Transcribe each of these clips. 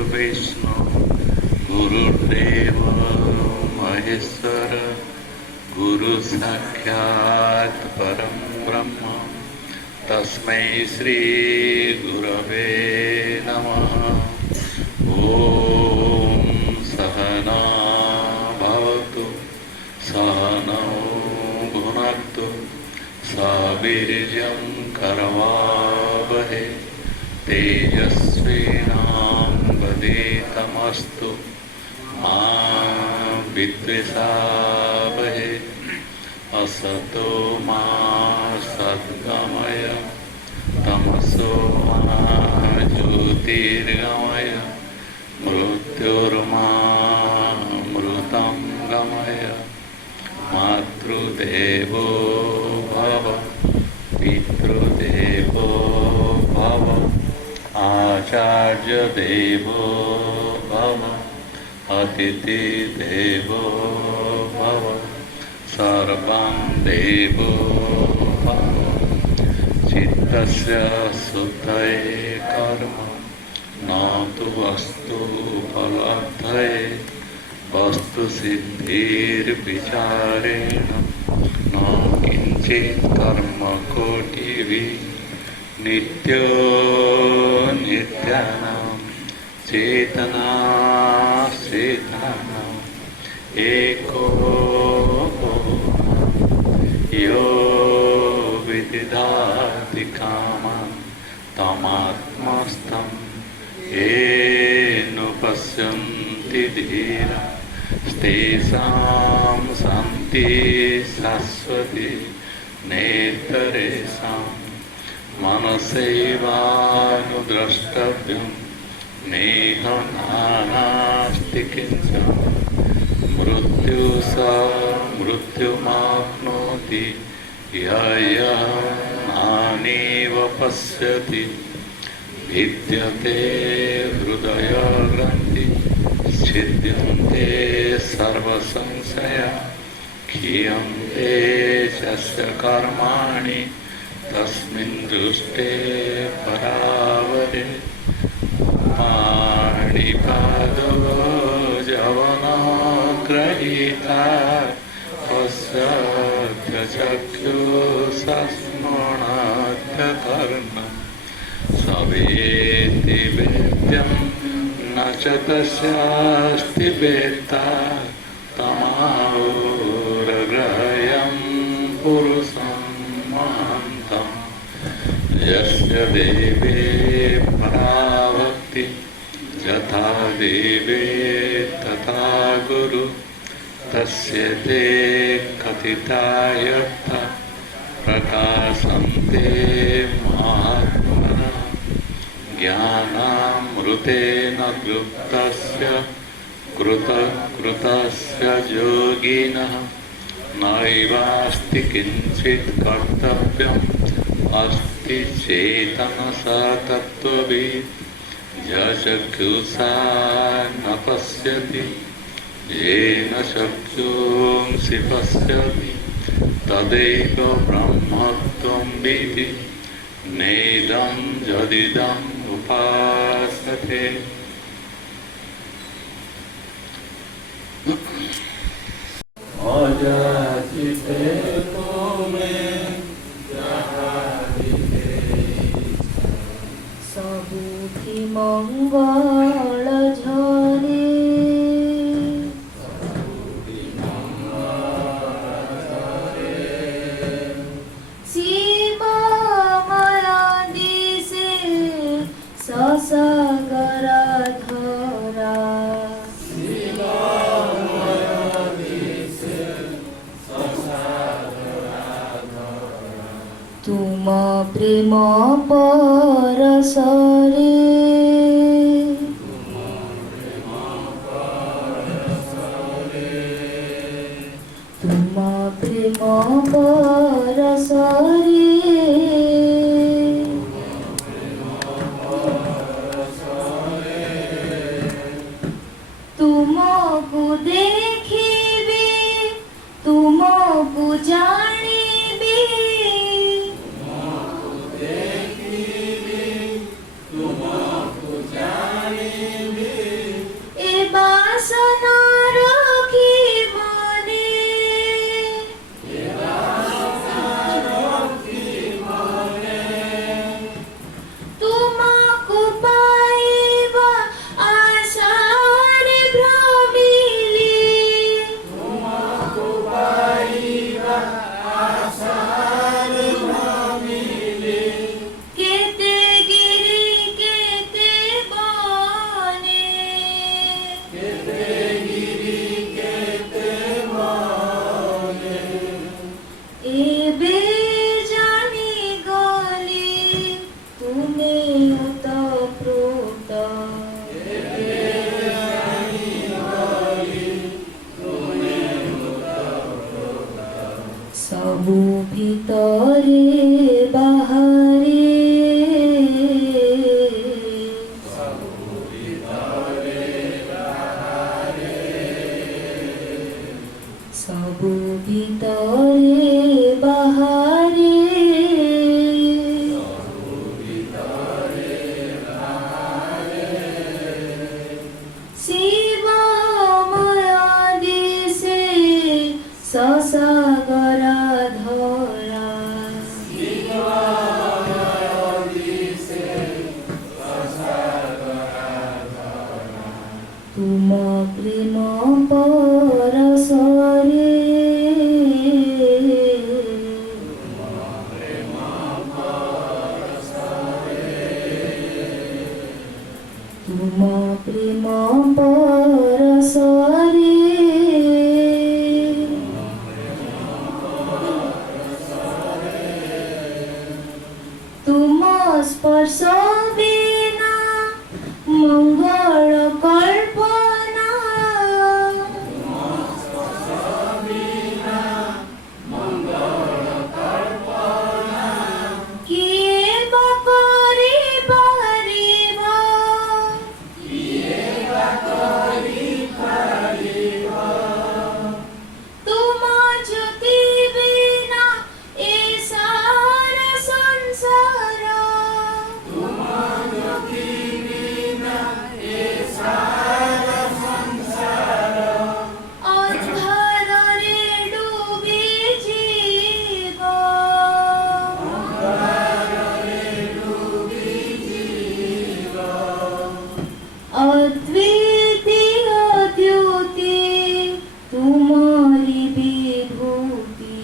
गुरुर्विष्णु गुरुर्देव महेश्वर गुरु साक्षात् परं ब्रह्म तस्मै श्री गुरवे नमः। ओम सहना भवतु सहनौ भुनक्तु सवीर्यं करवावहै तेजस्विनावधीतमस्तु मा विद्विषावहै। असतो मा सद्गमय तमसो मा ज्योतिर्गमय मृत्युर्मामृतं गमय। मातृदेवो भव पितृदेवो भव आचार्यदेवो भव अतिथिदेवो भव सर्वं देवो भव। चित्तस्य शुद्धये कर्म न तु वस्तु उपलब्धये वस्तु सिद्धिर्विचारेण न किंचित् कर्म कोटिभिः। नित्यो नित्यानां चेतनाश्रितानाम् एको यो विदधाति कामान् तमात्मस्थं येन पश्यन्ति धीरा तेषां शान्तिः शाश्वती नेतरेषां मनसैवानुद्रष्टव्यं नेह नानास्ति किंचन। मृत्युमाप्नोति यः नानेव पश्यति। भिद्यते हृदयग्रन्थि छिद्यन्ते सर्वसंशया क्षीयन्ते यस्य कर्माणि तस्मिन् दृष्टे परावरे। पाणिपादो जवनग्रहीता पश्यत्यचक्षुषस्मृणत्यकर्णं सवेति वेद्यं न च तस्यास्ति वेत्ता तमाहुरग्रह्यं पुरुषं महान्तं। यस्य देवे पराभक्ति यथा देवे तथा गुरु तस्य ते कथिता यथा प्रकाशन्ते महात्मनः। ज्ञानामृतेन गुप्तस्य कृतस्य योगिनः नैवास्ति किंचित् कर्तव्यम् अस्ति चेतनसा तत्त्ववित्। यचक्षुषा न पश्यति येन चक्षुंसि पश्यति तदैव ब्रह्मत्वं विद्धि नेदं यदिदम् उपासते। अजाचिते तो में सबुठि मंगल झरे शिवमय दिशे ससागर धरा। तुम प्रेम परसरे तुम प्रेम परसरे तुमको देखिबी तुमको जानिबी तुमको जानिबी तुम प्रेम परसरे तुम प्रेम परसरे तुम स्पर्श बिना मंगल कल्पना किए बा करि पारिबा तुम ज्योति बिना ए सारा संसार ଅନ୍ଧାରରେ ଡୁବି ଯିବ ଅଦ୍ୱିତୀୟ ଦ୍ୟୁତି ତୁମରି ବିଭୂତି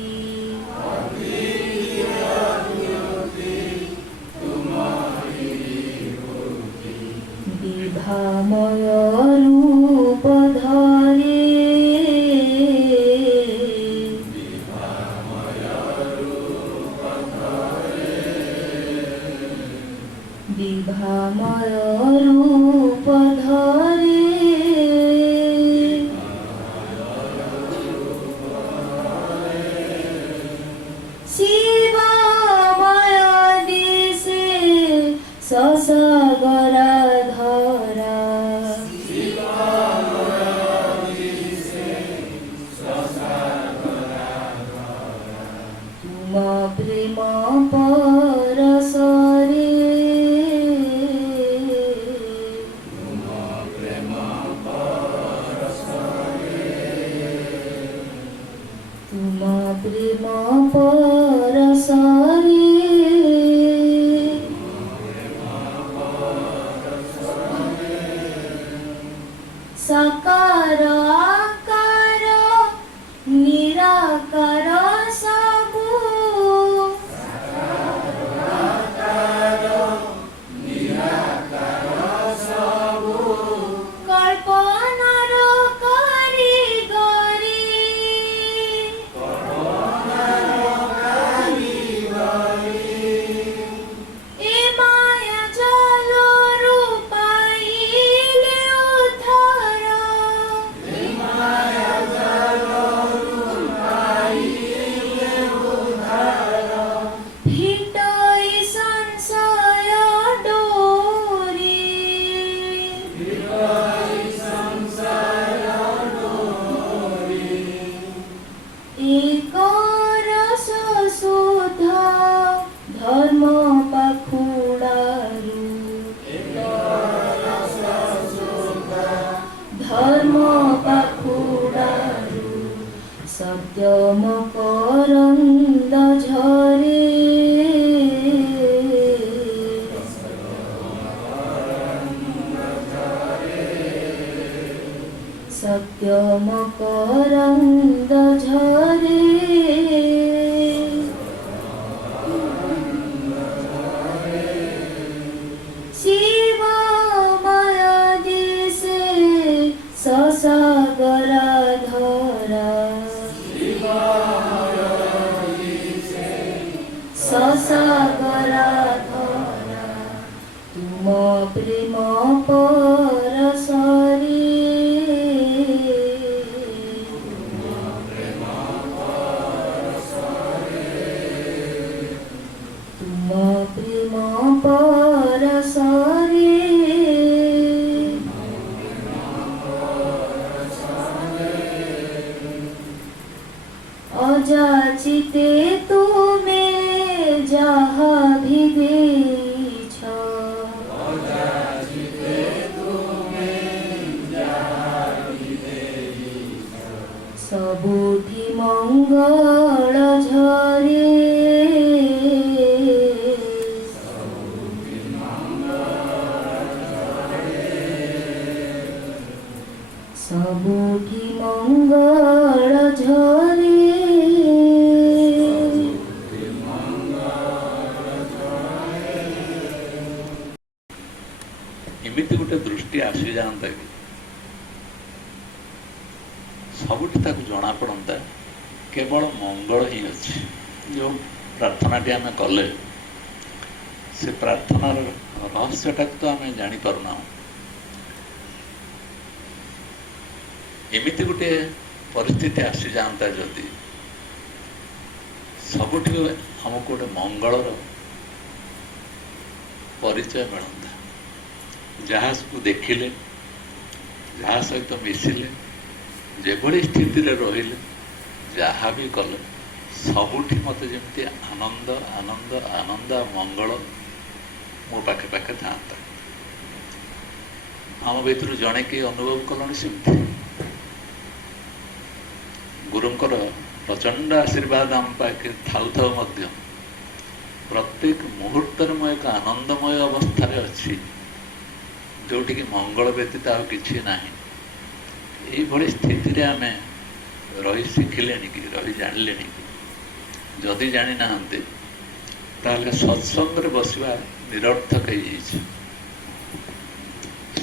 ବିଭାମୟ ରୂପ ଧରେ ବିଭାମୟ ରୂପ ଧରେ ଶିବମୟ ଦିଶେ ସସାଗରା ଧରା ତୁମ ପ୍ରେମ ପରସରେ ତୁମ ପ୍ରେମ ପରସରେ ସାକାର ଆକାର ନିରାକାର ସବୁ କଳ୍ପନାର କାରିଗରୀ ଏ ମାୟା ଜାଲରୁ ପାଇଲେ ଉଦ୍ଧାର ଭିଟଇ ସଂଶୟ ଡୋରି ଏକ ରସ ଶୋଧ ଧର୍ମ ପାଖୁଡ଼ାରୁ ଧର୍ମ ପାଖୁଡ଼ାରୁ ସତ୍ୟ ମକରନ୍ଦ ଝରେ ସତ୍ୟ ମକରନ୍ଦ ଝରେ ଶିବମୟ ଦିଶେ ସସାଗରା ଧରା ସସାଗରା ଧରା ତୁମ ପ୍ରେମ ପରସରେ ତୁମ ପ୍ରେମ ପରସରେ অযাচিতে তুমি যাহা ভি দেইছ ସବୁଠି ମଙ୍ଗଳ ଝରେ ସବୁଠି ମଙ୍ଗଳ ଝରେ। ଏମିତି ଗୋଟେ ଦୃଷ୍ଟି ଆସିଯାଆନ୍ତା କି ସବୁଠି ତାକୁ ଜଣାପଡ଼ନ୍ତା କେବଳ ମଙ୍ଗଳ ହିଁ ଅଛି। ଯେଉଁ ପ୍ରାର୍ଥନାଟି ଆମେ କଲେ ସେ ପ୍ରାର୍ଥନାର ରହସ୍ୟଟାକୁ ତ ଆମେ ଜାଣିପାରୁନାହୁଁ। ଏମିତି ଗୋଟେ ପରିସ୍ଥିତି ଆସିଯାଆନ୍ତା ଯଦି ସବୁଠି ଆମକୁ ଗୋଟେ ମଙ୍ଗଳର ପରିଚୟ ମିଳନ୍ତା। ଯାହାକୁ ଦେଖିଲେ, ଯାହା ସହିତ ମିଶିଲେ, ଯେଭଳି ସ୍ଥିତିରେ ରହିଲେ, ଯାହା ବି କଲେ, ସବୁଠି ମୋତେ ଯେମିତି ଆନନ୍ଦ ଆନନ୍ଦ ଆନନ୍ଦ ମଙ୍ଗଳ ମୋ ପାଖେ ପାଖେ ଥାଆନ୍ତା। ଆମ ଭିତରୁ ଜଣେ କିଏ ଅନୁଭବ କଲଣି ସେମିତି? ଗୁରୁଙ୍କର ପ୍ରଚଣ୍ଡ ଆଶୀର୍ବାଦ ଆମ ପାଖେ ଥାଉ ଥାଉ ମଧ୍ୟ ପ୍ରତ୍ୟେକ ମୁହୂର୍ତ୍ତରେ ମୁଁ ଏକ ଆନନ୍ଦମୟ ଅବସ୍ଥାରେ ଅଛି, ଯେଉଁଠିକି ମଙ୍ଗଳ ବ୍ୟତୀତ ଆଉ କିଛି ନାହିଁ। ଏଇଭଳି ସ୍ଥିତିରେ ଆମେ ରହି ଶିଖିଲେଣି କି, ରହି ଜାଣିଲେଣି କି? ଯଦି ଜାଣିନାହାନ୍ତି ତାହେଲେ ସତ୍ସଙ୍ଗରେ ବସିବା ନିରର୍ଥକ ହେଇଯାଇଛି।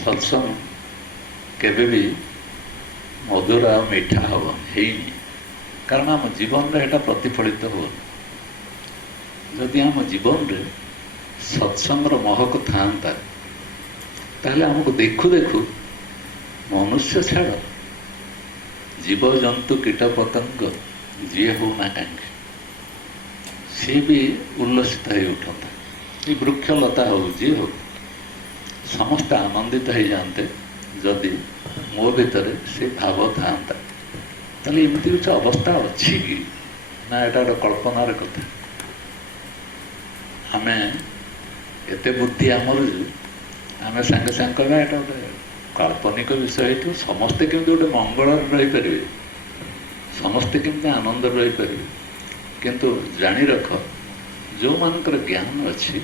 ସତ୍ସଙ୍ଗ କେବେ ବି ମଧୁର ଆଉ ମିଠା ହେଇନି, କାରଣ ଆମ ଜୀବନରେ ଏଇଟା ପ୍ରତିଫଳିତ ହୁଏନି। ଯଦି ଆମ ଜୀବନରେ ସତ୍ସଙ୍ଗର ମହକ ଥାଆନ୍ତା ତାହେଲେ ଆମକୁ ଦେଖୁ ଦେଖୁ ମନୁଷ୍ୟ ଛାଡ଼ ଜୀବଜନ୍ତୁ କୀଟ ପତଙ୍ଗ ଯିଏ ହଉନା କାହିଁକି ସିଏ ବି ଉଲ୍ଲସିତ ହେଇ ଉଠନ୍ତା। ଏ ବୃକ୍ଷଲତା ହଉ, ଯିଏ ହଉ, ସମସ୍ତେ ଆନନ୍ଦିତ ହେଇଯାଆନ୍ତେ ଯଦି ମୋ ଭିତରେ ସେ ଭାବ ଥାଆନ୍ତା। ତାହେଲେ ଏମିତି କିଛି ଅବସ୍ଥା ଅଛି କି? ନା ଏଇଟା ଗୋଟେ କଳ୍ପନାର କଥା। ଆମେ ଏତେ ବୁଦ୍ଧି ଆମର ଯେ ଆମେ ସାଙ୍ଗେ ସାଙ୍ଗେ କହିବା ଏଇଟା ଗୋଟେ କାଳ୍ପନିକ ବିଷୟ ହେଇଥିବ। ସମସ୍ତେ କେମିତି ଗୋଟେ ମଙ୍ଗଳରେ ରହିପାରିବେ, ସମସ୍ତେ କେମିତି ଆନନ୍ଦରେ ରହିପାରିବେ। କିନ୍ତୁ ଜାଣି ରଖ, ଯେଉଁମାନଙ୍କର ଜ୍ଞାନ ଅଛି,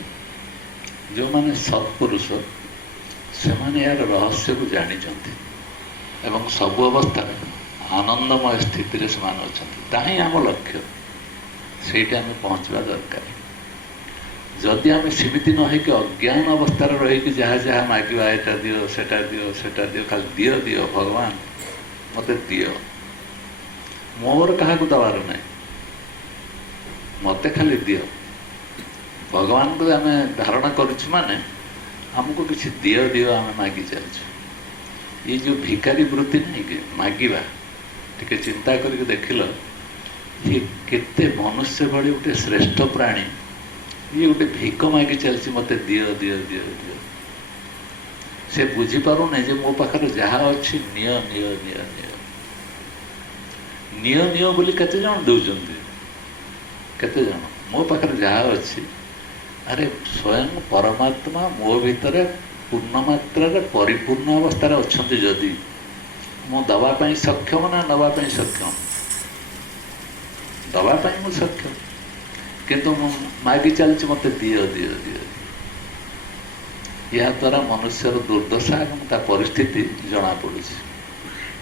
ଯେଉଁମାନେ ସତ୍ପୁରୁଷ, ସେମାନେ ଏହାର ରହସ୍ୟକୁ ଜାଣିଛନ୍ତି ଏବଂ ସବୁ ଅବସ୍ଥାରେ ଆନନ୍ଦମୟ ସ୍ଥିତିରେ ସେମାନେ ଅଛନ୍ତି। ତାହା ହିଁ ଆମ ଲକ୍ଷ୍ୟ, ସେଇଠି ଆମେ ପହଞ୍ଚିବା ଦରକାର। ଯଦି ଆମେ ସେମିତି ନ ହେଇକି ଅଜ୍ଞାନ ଅବସ୍ଥାରେ ରହିକି ଯାହା ଯାହା ମାଗିବା, ଏଟା ଦିଅ, ସେଟା ଦିଅ, ସେଟା ଦିଅ, ଖାଲି ଦିଅ ଦିଅ ଭଗବାନ ମୋତେ ଦିଅ, ମୋର କାହାକୁ ଦେବାର ନାହିଁ, ମୋତେ ଖାଲି ଦିଅ, ଭଗବାନଙ୍କୁ ଆମେ ଧାରଣା କରୁଛୁ ମାନେ ଆମକୁ କିଛି ଦିଅ ଦିଅ ଆମେ ମାଗି ଚାଲିଛୁ। ଏଇ ଯେଉଁ ଭିକାରୀ ବୃତ୍ତି ନାହିଁ କି ମାଗିବା, ଟିକେ ଚିନ୍ତା କରିକି ଦେଖିଲ ଇଏ କେତେ ମନୁଷ୍ୟ ଭଳି ଗୋଟେ ଶ୍ରେଷ୍ଠ ପ୍ରାଣୀ, ଇଏ ଗୋଟେ ଭିକ ମାଗି ଚାଲିଛି, ମୋତେ ଦିଅ ଦିଅ ଦିଅ ଦିଅ। ସେ ବୁଝିପାରୁନି ଯେ ମୋ ପାଖରେ ଯାହା ଅଛି ନିଅ ନିଅ ନିଅ ନିଅ ନିଅ ନିଅ ବୋଲି କେତେ ଜଣ ଦେଉଛନ୍ତି? କେତେ ଜଣ? ମୋ ପାଖରେ ଯାହା ଅଛି, ଆରେ ସ୍ୱୟଂ ପରମାତ୍ମା ମୋ ଭିତରେ ପୂର୍ଣ୍ଣ ମାତ୍ରାରେ ପରିପୂର୍ଣ୍ଣ ଅବସ୍ଥାରେ ଅଛନ୍ତି। ଯଦି ମୁଁ ଦେବା ପାଇଁ ସକ୍ଷମ ନା ନେବା ପାଇଁ ସକ୍ଷମ? ଦେବା ପାଇଁ ମୁଁ ସକ୍ଷମ, କିନ୍ତୁ ମୁଁ ମାଗି ଚାଲିଛି ମୋତେ ଦିଅ ଦିଅ ଦିଅ। ଏହା ଦ୍ୱାରା ମନୁଷ୍ୟର ଦୁର୍ଦ୍ଦଶା ଏବଂ ତା ପରିସ୍ଥିତି ଜଣାପଡ଼ୁଛି,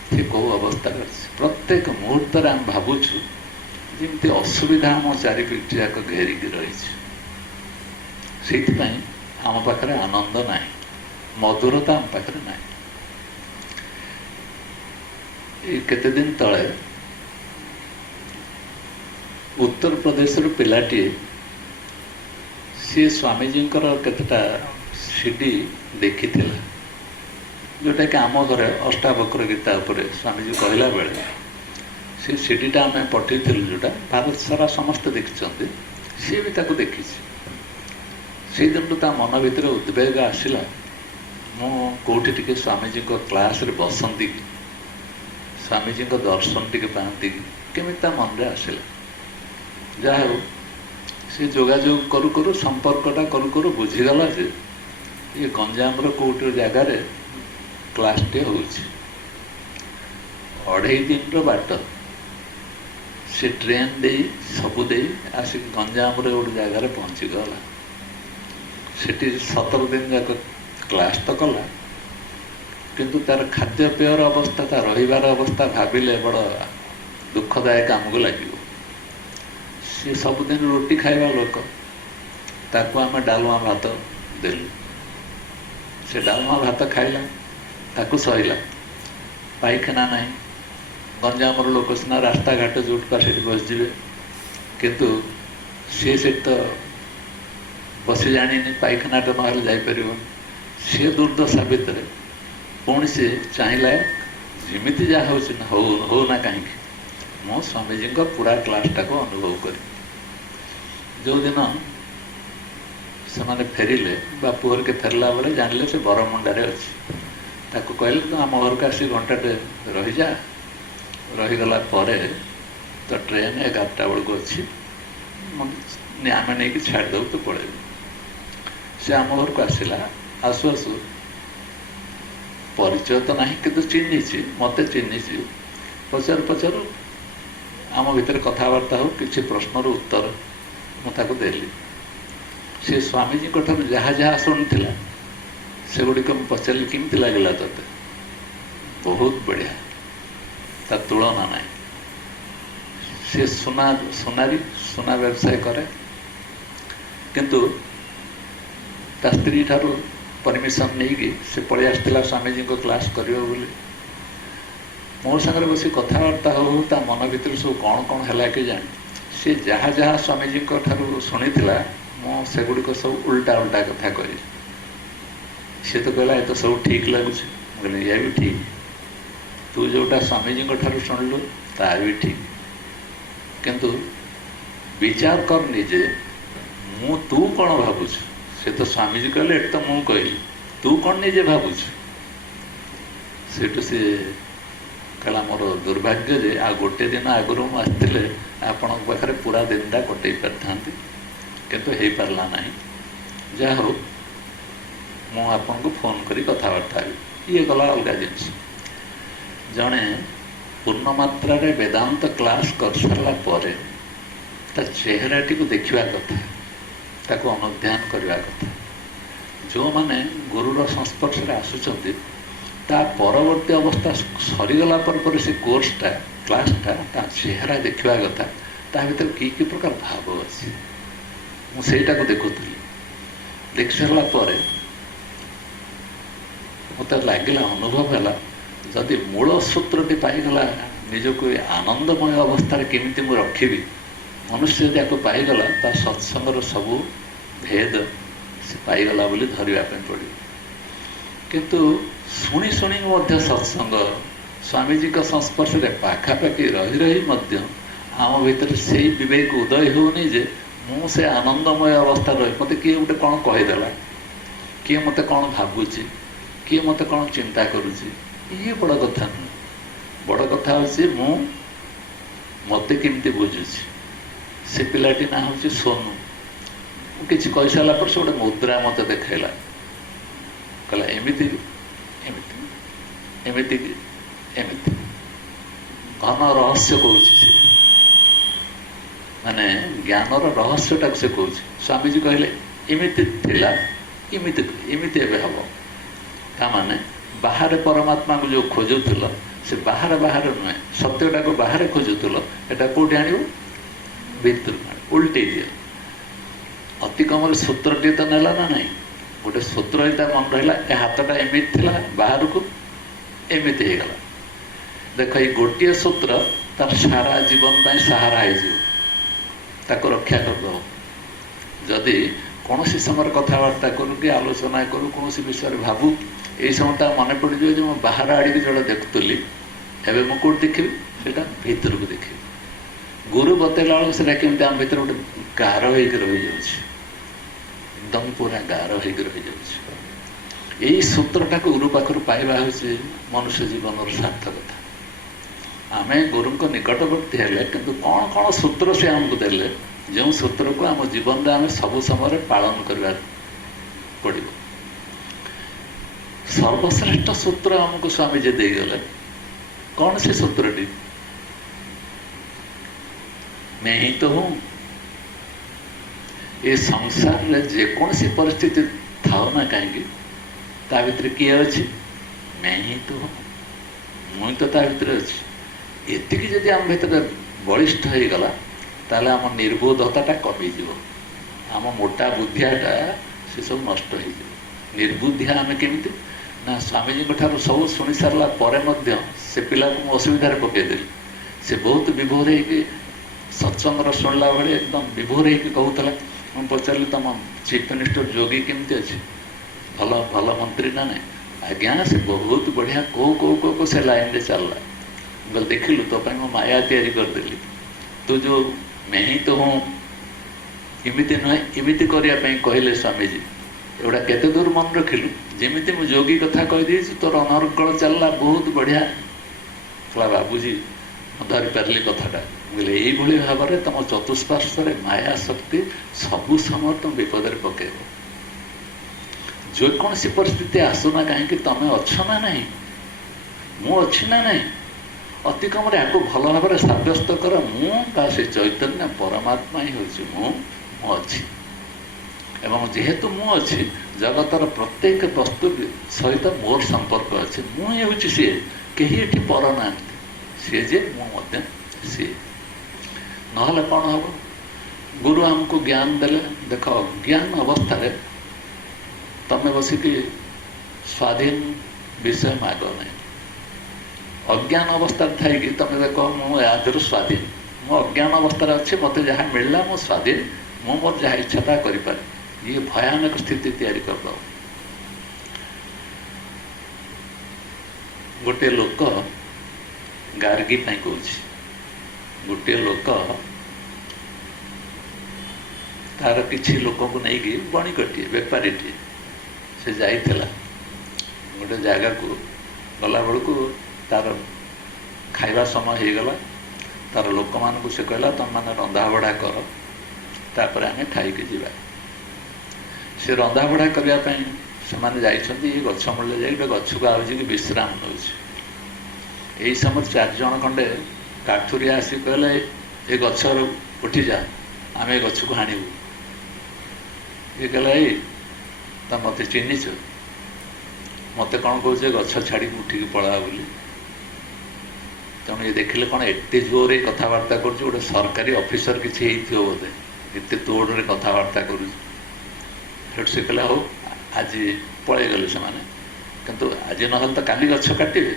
ସେ କେଉଁ ଅବସ୍ଥାରେ ଅଛି। ପ୍ରତ୍ୟେକ ମୁହୂର୍ତ୍ତରେ ଆମେ ଭାବୁଛୁ ଯେମିତି ଅସୁବିଧା ଆମ ଚାରିପିଠି ଯାକ ଘେରିକି ରହିଛି। ସେଇଥିପାଇଁ ଆମ ପାଖରେ ଆନନ୍ଦ ନାହିଁ, ମଧୁରତା ଆମ ପାଖରେ ନାହିଁ। ଏଇ କେତେଦିନ ତଳେ ଉତ୍ତରପ୍ରଦେଶର ପିଲାଟିଏ, ସିଏ ସ୍ୱାମୀଜୀଙ୍କର କେତେଟା ସିଡି ଦେଖିଥିଲା, ଯେଉଁଟାକି ଆମ ଘରେ ଅଷ୍ଟାବକ୍ର ଗୀତା ଉପରେ ସ୍ୱାମୀଜୀ କହିଲା ବେଳେ ସେ ସିଡିଟା ଆମେ ପଠାଇଥିଲୁ, ଯେଉଁଟା ଭାରତ ସାରା ସମସ୍ତେ ଦେଖିଛନ୍ତି, ସିଏ ବି ତାକୁ ଦେଖିଛି। ସେଇଦିନଠୁ ତା ମନ ଭିତରେ ଉଦ୍ବେଗ ଆସିଲା, ମୁଁ କେଉଁଠି ଟିକେ ସ୍ୱାମୀଜୀଙ୍କ କ୍ଲାସ୍ରେ ବସନ୍ତି କି, ସ୍ୱାମୀଜୀଙ୍କ ଦର୍ଶନ ଟିକେ ପାଆନ୍ତି କି, କେମିତି ତା ମନରେ ଆସିଲା। ଯାହା ହେଉ ସେ ଯୋଗାଯୋଗ କରୁ କରୁ, ସମ୍ପର୍କଟା କରୁ କରୁ ବୁଝିଗଲା ଯେ ଏ ଗଞ୍ଜାମର କେଉଁଠି ଜାଗାରେ କ୍ଲାସ୍ଟେ ହେଉଛି। 2.5 ଦିନର ବାଟ ସେ ଟ୍ରେନ୍ ଦେଇ ସବୁ ଦେଇ ଆସିକି ଗଞ୍ଜାମରେ ଗୋଟେ ଜାଗାରେ ପହଞ୍ଚିଗଲା। ସେଠି 17 ଦିନ ଯାକ କ୍ଲାସ୍ ତ କଲା, କିନ୍ତୁ ତାର ଖାଦ୍ୟପେୟର ଅବସ୍ଥା, ତା ରହିବାର ଅବସ୍ଥା ଭାବିଲେ ବଡ଼ ଦୁଃଖଦାୟକ ଆମକୁ ଲାଗିବ। ସେ ସବୁଦିନ ରୁଟି ଖାଇବା ଲୋକ, ତାକୁ ଆମେ ଡାଲମା ଭାତ ଦେଲୁ। ସେ ଡାଲମା ଭାତ ଖାଇଲା, ତାକୁ ସହିଲା। ପାଇଖାନା ନାହିଁ। ଗଞ୍ଜାମର ଲୋକ ସିନା ରାସ୍ତାଘାଟ ଯୋଉଠି ପା ସେଠି ବସିଯିବେ, କିନ୍ତୁ ସିଏ ସେଠି ତ ବସି ଜାଣିନି, ପାଇଖାନାଟା ନହେଲେ ଯାଇପାରିବନି। ସିଏ ଦୁର୍ଦ୍ଦଶା ଭିତରେ ପୁଣି ସେ ଚାହିଁଲା ଯେମିତି ଯାହା ହେଉଛି ନା ହଉ ନା କାହିଁକି ମୁଁ ସ୍ୱାମୀଜୀଙ୍କ ପୁରା କ୍ଲାସ୍ଟାକୁ ଅନୁଭବ କରି। ଯେଉଁଦିନ ସେମାନେ ଫେରିଲେ, ବାପୁ ଘରକେ ଫେରିଲା ବେଳେ ଜାଣିଲେ ସେ ବରମୁଣ୍ଡାରେ ଅଛି। ତାକୁ କହିଲେ ତୁ ଆମ ଘରକୁ ଆସି ଘଣ୍ଟାଟେ ରହିଯା। ରହିଗଲା ପରେ ତ ଟ୍ରେନ୍ 11ଟା ବେଳକୁ ଅଛି, ଆମେ ନେଇକି ଛାଡ଼ିଦେବୁ, ତୁ ପଳେଇବୁ। ସେ ଆମ ଘରକୁ ଆସିଲା। ଆସୁ ଆସୁ ପରିଚୟ ତ ନାହିଁ, କିନ୍ତୁ ଚିହ୍ନିଛି, ମୋତେ ଚିହ୍ନିଛି। ପଚାରୁ ଆମ ଭିତରେ କଥାବାର୍ତ୍ତା ହଉ, କିଛି ପ୍ରଶ୍ନର ଉତ୍ତର ମୁଁ ତାକୁ ଦେଲି। ସେ ସ୍ୱାମୀଜୀଙ୍କ ଠାରୁ ଯାହା ଯାହା ଶୁଣିଥିଲା ସେଗୁଡ଼ିକ ମୁଁ ପଚାରିଲି, କେମିତି ଲାଗିଲା ତୋତେ? ବହୁତ ବଢ଼ିଆ, ତା ତୁଳନା ନାହିଁ। ସେ ସୁନା ବ୍ୟବସାୟ କରେ, କିନ୍ତୁ ତା ସ୍ତ୍ରୀ ଠାରୁ ପରମିଶନ୍ ନେଇକି ସେ ପଳେଇ ଆସିଥିଲା ସ୍ୱାମୀଜୀଙ୍କ କ୍ଲାସ୍ କରିବ ବୋଲି। ମୋ ସାଙ୍ଗରେ ବସି କଥାବାର୍ତ୍ତା ହଉ ତା ମନ ଭିତରେ ସବୁ କ'ଣ କ'ଣ ହେଲା କେଜାଣି। ସେ ଯାହା ଯାହା ସ୍ୱାମୀଜୀଙ୍କ ଠାରୁ ଶୁଣିଥିଲା, ମୁଁ ସେଗୁଡ଼ିକ ସବୁ ଉଲ୍ଟା କଥା କହିଲି। ସେ ତ କହିଲା ଏ ତ ସବୁ ଠିକ୍ ଲାଗୁଛି। ମୁଁ କହିଲି ଇଏ ବି ଠିକ୍, ତୁ ଯେଉଁଟା ସ୍ୱାମୀଜୀଙ୍କ ଠାରୁ ଶୁଣିଲୁ ତାହା ବି ଠିକ୍, କିନ୍ତୁ ବିଚାର କର ନିଜେ, ତୁ କ'ଣ ଭାବୁଛୁ? ସେ ତ ସ୍ୱାମୀଜୀ କହିଲେ, ଏଠି ତ ମୁଁ କହିଲି, ତୁ କ'ଣ ନିଜେ ଭାବୁଛୁ? ସେଠୁ ସେ କହିଲା ମୋର ଦୁର୍ଭାଗ୍ୟ ଯେ ଆଉ ଗୋଟେ ଦିନ ଆଗରୁ ମୁଁ ଆସିଥିଲେ ଆପଣଙ୍କ ପାଖରେ ପୁରା ଦିନଟା କଟେଇ ପାରିଥାନ୍ତି, କିନ୍ତୁ ହେଇପାରିଲା ନାହିଁ। ଯାହା ହଉ ମୁଁ ଆପଣଙ୍କୁ ଫୋନ୍ କରି କଥାବାର୍ତ୍ତା ହେବି। ଇଏ ଗଲା ଅଲଗା ଜିନିଷ। ଜଣେ ପୂର୍ଣ୍ଣ ମାତ୍ରାରେ ବେଦାନ୍ତ କ୍ଲାସ୍ କରିସାରିଲା ପରେ ତା ଚେହେରାଟିକୁ ଦେଖିବା କଥା, ତାକୁ ଅନୁଧ୍ୟାନ କରିବା କଥା। ଯେଉଁମାନେ ଗୁରୁର ସଂସ୍ପର୍ଶରେ ଆସୁଛନ୍ତି, ତା ପରବର୍ତ୍ତୀ ଅବସ୍ଥା ସରିଗଲା ପରେ ସେ କୋର୍ସଟା, କ୍ଲାସ୍ଟା, ତା ଚେହେରା ଦେଖିବା କଥା, ତା ଭିତରେ କି ପ୍ରକାର ଭାବ ଅଛି। ମୁଁ ସେଇଟାକୁ ଦେଖୁଥିଲି। ଦେଖି ସାରିଲା ପରେ ମୋତେ ଲାଗିଲା, ଅନୁଭବ ହେଲା, ଯଦି ମୂଳ ସୂତ୍ରଟି ପାଇଗଲା, ନିଜକୁ ଆନନ୍ଦମୟ ଅବସ୍ଥାରେ କେମିତି ମୁଁ ରଖିବି, ମନୁଷ୍ୟ ଯଦି ଆକୁ ପାଇଗଲା, ତା ସତ୍ସଙ୍ଗର ସବୁ ଭେଦ ସେ ପାଇଗଲା ବୋଲି ଧରିବା ପାଇଁ ପଡ଼ିବ। କିନ୍ତୁ ଶୁଣି ମଧ୍ୟ ସତ୍ସଙ୍ଗ, ସ୍ୱାମୀଜୀଙ୍କ ସଂସ୍ପର୍ଶରେ ପାଖାପାଖି ରହି ମଧ୍ୟ ଆମ ଭିତରେ ସେଇ ବିବେକ ଉଦୟ ହେଉନି ଯେ ମୁଁ ସେ ଆନନ୍ଦମୟ ଅବସ୍ଥାରେ ରହି, ମୋତେ କିଏ ଗୋଟେ କ'ଣ କହିଦେଲା, କିଏ ମୋତେ କ'ଣ ଭାବୁଛି, କିଏ ମୋତେ କ'ଣ ଚିନ୍ତା କରୁଛି, ଇଏ ବଡ଼ କଥା ନୁହେଁ। ବଡ଼ କଥା ହେଉଛି ମୁଁ ମୋତେ କେମିତି ବୁଝୁଛି। ସେ ପିଲାଟି ନାଁ ହେଉଛି ସୋନୁ। ମୁଁ କିଛି କହିସାରିଲା ପରେ ସେ ଗୋଟେ ମୁଦ୍ରା ମୋତେ ଦେଖାଇଲା, କହିଲା ଏମିତି ଏମିତି ଏମିତି ଏମିତି ଘନ ରହସ୍ୟ କହୁଛି। ସେ ମାନେ ଜ୍ଞାନର ରହସ୍ୟଟାକୁ ସେ କହୁଛି। ସ୍ୱାମୀଜୀ କହିଲେ ଏମିତି ଥିଲା, ଏମିତି ଏବେ ହେବ। ତାମାନେ ବାହାରେ ପରମାତ୍ମାକୁ ଯେଉଁ ଖୋଜୁଥିଲ, ସେ ବାହାରେ ନୁହେଁ, ସତ୍ୟଟାକୁ ବାହାରେ ଖୋଜୁଥିଲ, ଏଟା କେଉଁଠି ଆଣିବ? ଭିତରକୁ ଆଣିବ। ଓଲଟେଇ ଦିଅ। ଅତି କମରେ ସୂତ୍ରଟିଏ ତ ନେଲା ନା ନାହିଁ? ଗୋଟେ ସୂତ୍ର ତା ମନେ ରହିଲା, ଏ ହାତଟା ଏମିତି ଥିଲା, ବାହାରକୁ ଏମିତି ହେଇଗଲା। ଦେଖ, ଏଇ ଗୋଟିଏ ସୂତ୍ର ତାର ସାରା ଜୀବନ ପାଇଁ ସାହାରା ହେଇଯିବ, ତାକୁ ରକ୍ଷା କରିଦେବ। ଯଦି କୌଣସି ସମୟରେ କଥାବାର୍ତ୍ତା କରୁ କି ଆଲୋଚନା କରୁ, କୌଣସି ବିଷୟରେ ଭାବୁ, ଏଇ ସମୟଟା ମନେ ପଡ଼ିଯିବ ଯେ ମୁଁ ବାହାର ଆଡ଼ିକି ଯେଉଁଟା ଦେଖୁଥିଲି, ଏବେ ମୁଁ କେଉଁଠି ଦେଖିବି? ସେଇଟା ଭିତରକୁ ଦେଖିବି। ଗୁରୁ ବତେଇଲା ବେଳକୁ ସେଇଟା କେମିତି ଆମ ଭିତରେ ଗୋଟେ ଗାର ହେଇକି ରହିଯାଉଛି, ଏକଦମ ପୁରା ଗାର ହେଇକି ରହିଯାଉଛି। ଏଇ ସୂତ୍ରଟାକୁ ଗୁରୁ ପାଖରୁ ପାଇବା ହେଉଛି ମନୁଷ୍ୟ ଜୀବନର ସାର୍ଥକତା। ଆମେ ଗୁରୁଙ୍କ ନିକଟବର୍ତ୍ତୀ ହେଲେ, କିନ୍ତୁ କ'ଣ ସୂତ୍ର ସେ ଆମକୁ ଦେଲେ, ଯେଉଁ ସୂତ୍ରକୁ ଆମ ଜୀବନରେ ଆମେ ସବୁ ସମୟରେ ପାଳନ କରିବାକୁ ପଡ଼ିବ। ସର୍ବଶ୍ରେଷ୍ଠ ସୂତ୍ର ଆମକୁ ସ୍ୱାମୀଜୀ ଦେଇଗଲେ। କ'ଣ ସେ ସୂତ୍ରଟି? मैं ही तो हूँ। ये संसार रे जेकोसी परिस्थिति थाओ ना कहीं ता भीतर किए अच्छी मैं ही तो हूँ, मुई तो ता भितर अच्छी। ଏତିକି ଯଦି ଆମ ଭିତରେ ବଳିଷ୍ଠ ହେଇଗଲା ତାହେଲେ ଆମ ନିର୍ବୋଧତାଟା କମିଯିବ, ଆମ ମୋଟା ବୁଦ୍ଧିଆଟା ସେସବୁ ନଷ୍ଟ ହେଇଯିବ। ନିର୍ବୁଦ୍ଧିଆ ଆମେ କେମିତି ନା, ସ୍ୱାମୀଜୀଙ୍କ ଠାରୁ ସବୁ ଶୁଣି ସାରିଲା ପରେ ମଧ୍ୟ ସେ ପିଲାକୁ ମୁଁ ଅସୁବିଧାରେ ପକାଇଦେଲି। ସେ ବହୁତ ବିଭୋର ହେଇକି ସତ୍ସଙ୍ଗର ଶୁଣିଲା ବେଳେ ଏକଦମ ବିଭୋର ହେଇକି କହୁଥିଲା। ମୁଁ ପଚାରିଲି ତମ ଚିଫ୍ ମିନିଷ୍ଟର ଯୋଗୀ କେମିତି ଅଛି, ଭଲ ଭଲ ମନ୍ତ୍ରୀ ନା ନାହିଁ? ଆଜ୍ଞା ସେ ବହୁତ ବଢ଼ିଆ, କେଉଁ ସେ ଲାଇନ୍ରେ ଚାଲିଲା। ମୁଁ କହିଲି ଦେଖିଲୁ ତୋ ପାଇଁ ମୁଁ ମାୟା ତିଆରି କରିଦେଲି, ତୁ ଯେଉଁ ମେ ହିଁ ତ ହୁଁ ଏମିତି ନୁହେଁ ଏମିତି କରିବା ପାଇଁ କହିଲେ ସ୍ୱାମୀଜୀ, ଏଗୁଡ଼ା କେତେ ଦୂର ମନେ ରଖିଲୁ? ଯେମିତି ମୁଁ ଯୋଗୀ କଥା କହିଦେଇଛି ତୋର ଅନର୍ଗଳ ଚାଲିଲା, ବହୁତ ବଢ଼ିଆ। କହିଲା ବାବୁଜୀ ମୁଁ ଧରିପାରିଲି କଥାଟା। ମୁଁ କହିଲି ଏଇଭଳି ଭାବରେ ତମ ଚତୁଃପାର୍ଶ୍ୱରେ ମାୟା ଶକ୍ତି ସବୁ ସମୟ ତୁମ ବିପଦରେ ପକାଇବ। ଯେକୌଣସି ପରିସ୍ଥିତି ଆସୁନା କାହିଁକି ତମେ ଅଛ ନା ନାହିଁ, ମୁଁ ଅଛି ନା ନାହିଁ, ଅତି କମରେ ଆକୁ ଭଲ ଭାବରେ ସାବ୍ୟସ୍ତ କର, ମୁଁ ବା ସେ ଚୈତନ୍ୟ ପରମାତ୍ମା ହିଁ ହେଉଛି ମୁଁ ଅଛି। ଏବଂ ଯେହେତୁ ମୁଁ ଅଛି ଜଗତର ପ୍ରତ୍ୟେକ ବସ୍ତୁ ସହିତ ମୋର ସମ୍ପର୍କ ଅଛି। ମୁଁ ହିଁ ହେଉଛି ସିଏ, କେହି ଏଠି ପର ନାହାନ୍ତି। ସିଏ ଯେ ମୁଁ ମଧ୍ୟ ସିଏ। ନହେଲେ କ'ଣ ହେବ? ଗୁରୁ ଆମକୁ ଜ୍ଞାନ ଦେଲେ, ଦେଖ ଅଜ୍ଞାନ ଅବସ୍ଥାରେ ତମେ ବସିକି ସ୍ୱାଧୀନ ବିଷୟ ମାଗ ନାହିଁ। ଅଜ୍ଞାନ ଅବସ୍ଥାରେ ଥାଇକି ତମେ ଦେଖ ମୁଁ ୟା ଦେହରୁ ସ୍ୱାଧୀନ, ମୁଁ ଅଜ୍ଞାନ ଅବସ୍ଥାରେ ଅଛି, ମୋତେ ଯାହା ମିଳିଲା ମୁଁ ସ୍ୱାଧୀନ, ମୁଁ ମୋର ଯାହା ଇଚ୍ଛା ତାହା କରିପାରେ। ଇଏ ଭୟାନକ ସ୍ଥିତି ତିଆରି କରିଦେବ। ଗୋଟିଏ ଲୋକ ଗାର୍ଗୀ ପାଇଁ କହୁଛି, ଗୋଟିଏ ଲୋକ ତାର କିଛି ଲୋକଙ୍କୁ ନେଇକି ବଣିକଟିଏ ବେପାରୀଟିଏ ସେ ଯାଇଥିଲା ଗୋଟେ ଜାଗାକୁ। ଗଲାବେଳକୁ ତାର ଖାଇବା ସମୟ ହେଇଗଲା। ତାର ଲୋକମାନଙ୍କୁ ସେ କହିଲା ତମମାନେ ରନ୍ଧାବଢ଼ା କର, ତାପରେ ଆମେ ଖାଇକି ଯିବା। ସେ ରନ୍ଧାବଢ଼ା କରିବା ପାଇଁ ସେମାନେ ଯାଇଛନ୍ତି। ଏ ଗଛ ମୂଳରେ ଯାଇ ଗୋଟେ ଗଛକୁ ଆଉଜିକି ବିଶ୍ରାମ ନେଉଛି। ଏଇ ସମୟରେ 4 ଜଣ ଖଣ୍ଡେ କାଠୁରିଆ ଆସି କହିଲେ ଏ ଗଛରୁ ଉଠିଯା, ଆମେ ଏ ଗଛକୁ ହାଣିବୁ। ଇଏ କହିଲା ଏଇ ତ ମୋତେ ଚିହ୍ନିଛ, ମୋତେ କ'ଣ କହୁଛ ଗଛ ଛାଡ଼ିକି ଉଠିକି ପଳା ବୋଲି? ତେଣୁ ଇଏ ଦେଖିଲେ କ'ଣ ଏତେ ଜୋରରେ କଥାବାର୍ତ୍ତା କରୁଛି, ଗୋଟେ ସରକାରୀ ଅଫିସର କିଛି ହେଇଥିବ ବୋଧେ, ଏତେ ତୋଡ଼ରେ କଥାବାର୍ତ୍ତା କରୁଛି। ସେଠୁ ସେ କହିଲା ହଉ ଆଜି ପଳେଇଗଲେ ସେମାନେ, କିନ୍ତୁ ଆଜି ନହେଲେ ତ କାଲି ଗଛ କାଟିବେ।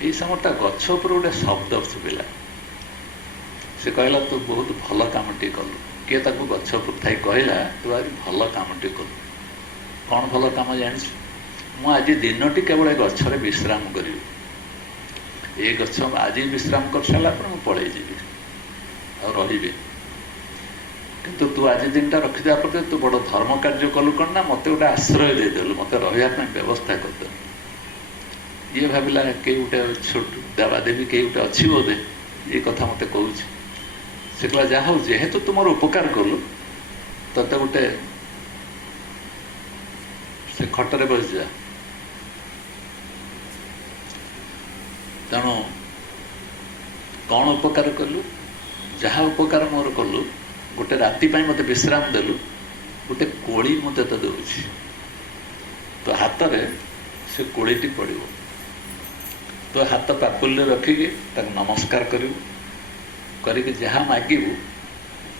ଏଇ ସମୟଟା ଗଛ ଉପରେ ଗୋଟେ ଶବ୍ଦ ଶୁଭିଲା। ସେ କହିଲା ତୁ ବହୁତ ଭଲ କାମଟିଏ କଲୁ। କିଏ ତାକୁ ଗଛ ଉପରେ ଥାଇ କହିଲା ତୁ ଆଜି ଭଲ କାମଟିଏ କଲୁ। କ'ଣ ଭଲ କାମ ଜାଣିଛୁ? ମୁଁ ଆଜି ଦିନଟି କେବଳ ଏ ଗଛରେ ବିଶ୍ରାମ କରିବି। ଏ ଗଛ ଆଜି ବିଶ୍ରାମ କରିସାରିଲା ପରେ ମୁଁ ପଳେଇ ଯିବି, ଆଉ ରହିବି। କିନ୍ତୁ ତୁ ଆଜି ଦିନଟା ରଖିଦେବା ପରେ ତୁ ବଡ଼ ଧର୍ମ କାର୍ଯ୍ୟ କଲୁ କ'ଣ ନା, ମୋତେ ଗୋଟେ ଆଶ୍ରୟ ଦେଇଦେଲୁ, ମୋତେ ରହିବା ପାଇଁ ବ୍ୟବସ୍ଥା କରିଦେଲୁ। ଇଏ ଭାବିଲା କେହି ଗୋଟେ ଛୋଟ ଦେବାଦେବୀ କେହି ଗୋଟେ ଅଛି ବୋଧେ, ଏ କଥା ମୋତେ କହୁଛି। ସେ କହିଲା ଯାହା ହଉ ଯେହେତୁ ତୁ ମୋର ଉପକାର କଲୁ, ତତେ ଗୋଟେ ସେ ଖଟରେ ବସିଯା। ତେଣୁ କ'ଣ ଉପକାର କଲୁ? ଯାହା ଉପକାର ମୋର କଲୁ, ଗୋଟେ ରାତି ପାଇଁ ମୋତେ ବିଶ୍ରାମ ଦେଲୁ, ଗୋଟେ କୋଳି ମୁଁ ତତେ ଦେଉଛି। ତୋ ହାତରେ ସେ କୋଳିଟି ପଡ଼ିବ, ତୋ ହାତ ପାପୁଲିରେ ରଖିକି ତାକୁ ନମସ୍କାର କରିବୁ, କରିକି ଯାହା ମାଗିବୁ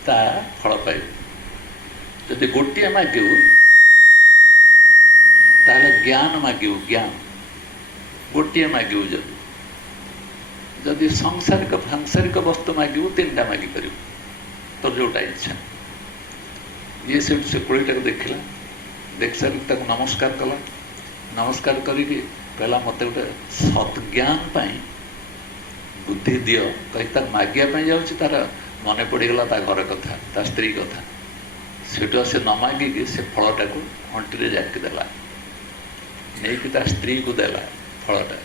ତା ଫଳ ପାଇବୁ। ଯଦି ଗୋଟିଏ ମାଗିବୁ ତାହେଲେ ଜ୍ଞାନ ମାଗିବୁ, ଜ୍ଞାନ ଗୋଟିଏ ମାଗିବୁ। ଯଦି ସାଂସାରିକ ବସ୍ତୁ ମାଗିବୁ 3ଟା ମାଗିପାରିବୁ, ତୋର ଯେଉଁଟା ଇଚ୍ଛା। ଇଏ ସେଠୁ ସେ କୋଳିଟାକୁ ଦେଖିଲା, ଦେଖିସାରି ତାକୁ ନମସ୍କାର କଲା। ନମସ୍କାର କରିକି କହିଲା ମୋତେ ଗୋଟେ ସତ୍ଜ୍ଞାନ ପାଇଁ ବୁଦ୍ଧି ଦିଅ। କହି ତାକୁ ମାଗିବା ପାଇଁ ଯାଉଛି, ତାର ମନେ ପଡ଼ିଗଲା ତା ଘର କଥା, ତା ସ୍ତ୍ରୀ କଥା। ସେଠୁ ସେ ନ ମାଗିକି ସେ ଫଳଟାକୁ ଅଣ୍ଟିରେ ଜାକିଦେଲା, ନେଇକି ତା ସ୍ତ୍ରୀକୁ ଦେଲା ଫଳଟା।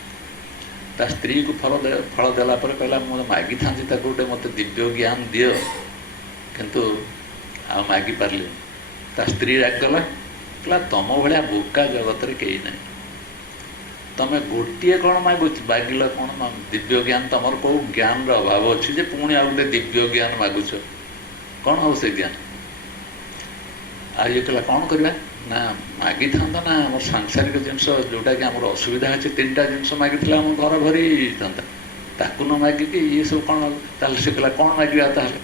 ତା ସ୍ତ୍ରୀକୁ ଫଳ ଦେଲା ପରେ କହିଲା ମୁଁ ମାଗିଥାନ୍ତି ତାକୁ ଗୋଟେ ମୋତେ ଦିବ୍ୟ ଜ୍ଞାନ ଦିଅ, କିନ୍ତୁ ଆଉ ମାଗିପାରିଲି। ତା ସ୍ତ୍ରୀ ରାଗିଗଲା, କହିଲା ତମ ଭଳିଆ ବୋକା ଜଗତରେ କେହି ନାହିଁ। ତମେ ଗୋଟିଏ କ'ଣ ମାଗିଲ କ'ଣ? ଦିବ୍ୟ ଜ୍ଞାନ, ତମର କେଉଁ ଜ୍ଞାନର ଅଭାବ ଅଛି ଯେ ପୁଣି ଆଉ ଗୋଟେ ଦିବ୍ୟ ଜ୍ଞାନ ମାଗୁଛ? କ'ଣ ହଉ ସେ ଜ୍ଞାନ? ଆଉ ଇଏ କହିଲା କ'ଣ କରିବା? ନା ମାଗିଥାନ୍ତା ନା ଆମର ସାଂସାରିକ ଜିନିଷ ଯେଉଁଟାକି ଆମର ଅସୁବିଧା ଅଛି, 3ଟା ଜିନିଷ ମାଗିଥିଲେ ଆମ ଘର ଭରି ହେଇଥାନ୍ତା। ତାକୁ ନ ମାଗିକି ଇଏ ସବୁ କ'ଣ? ତାହେଲେ ସେ କହିଲା କ'ଣ ମାଗିବା ତାହେଲେ?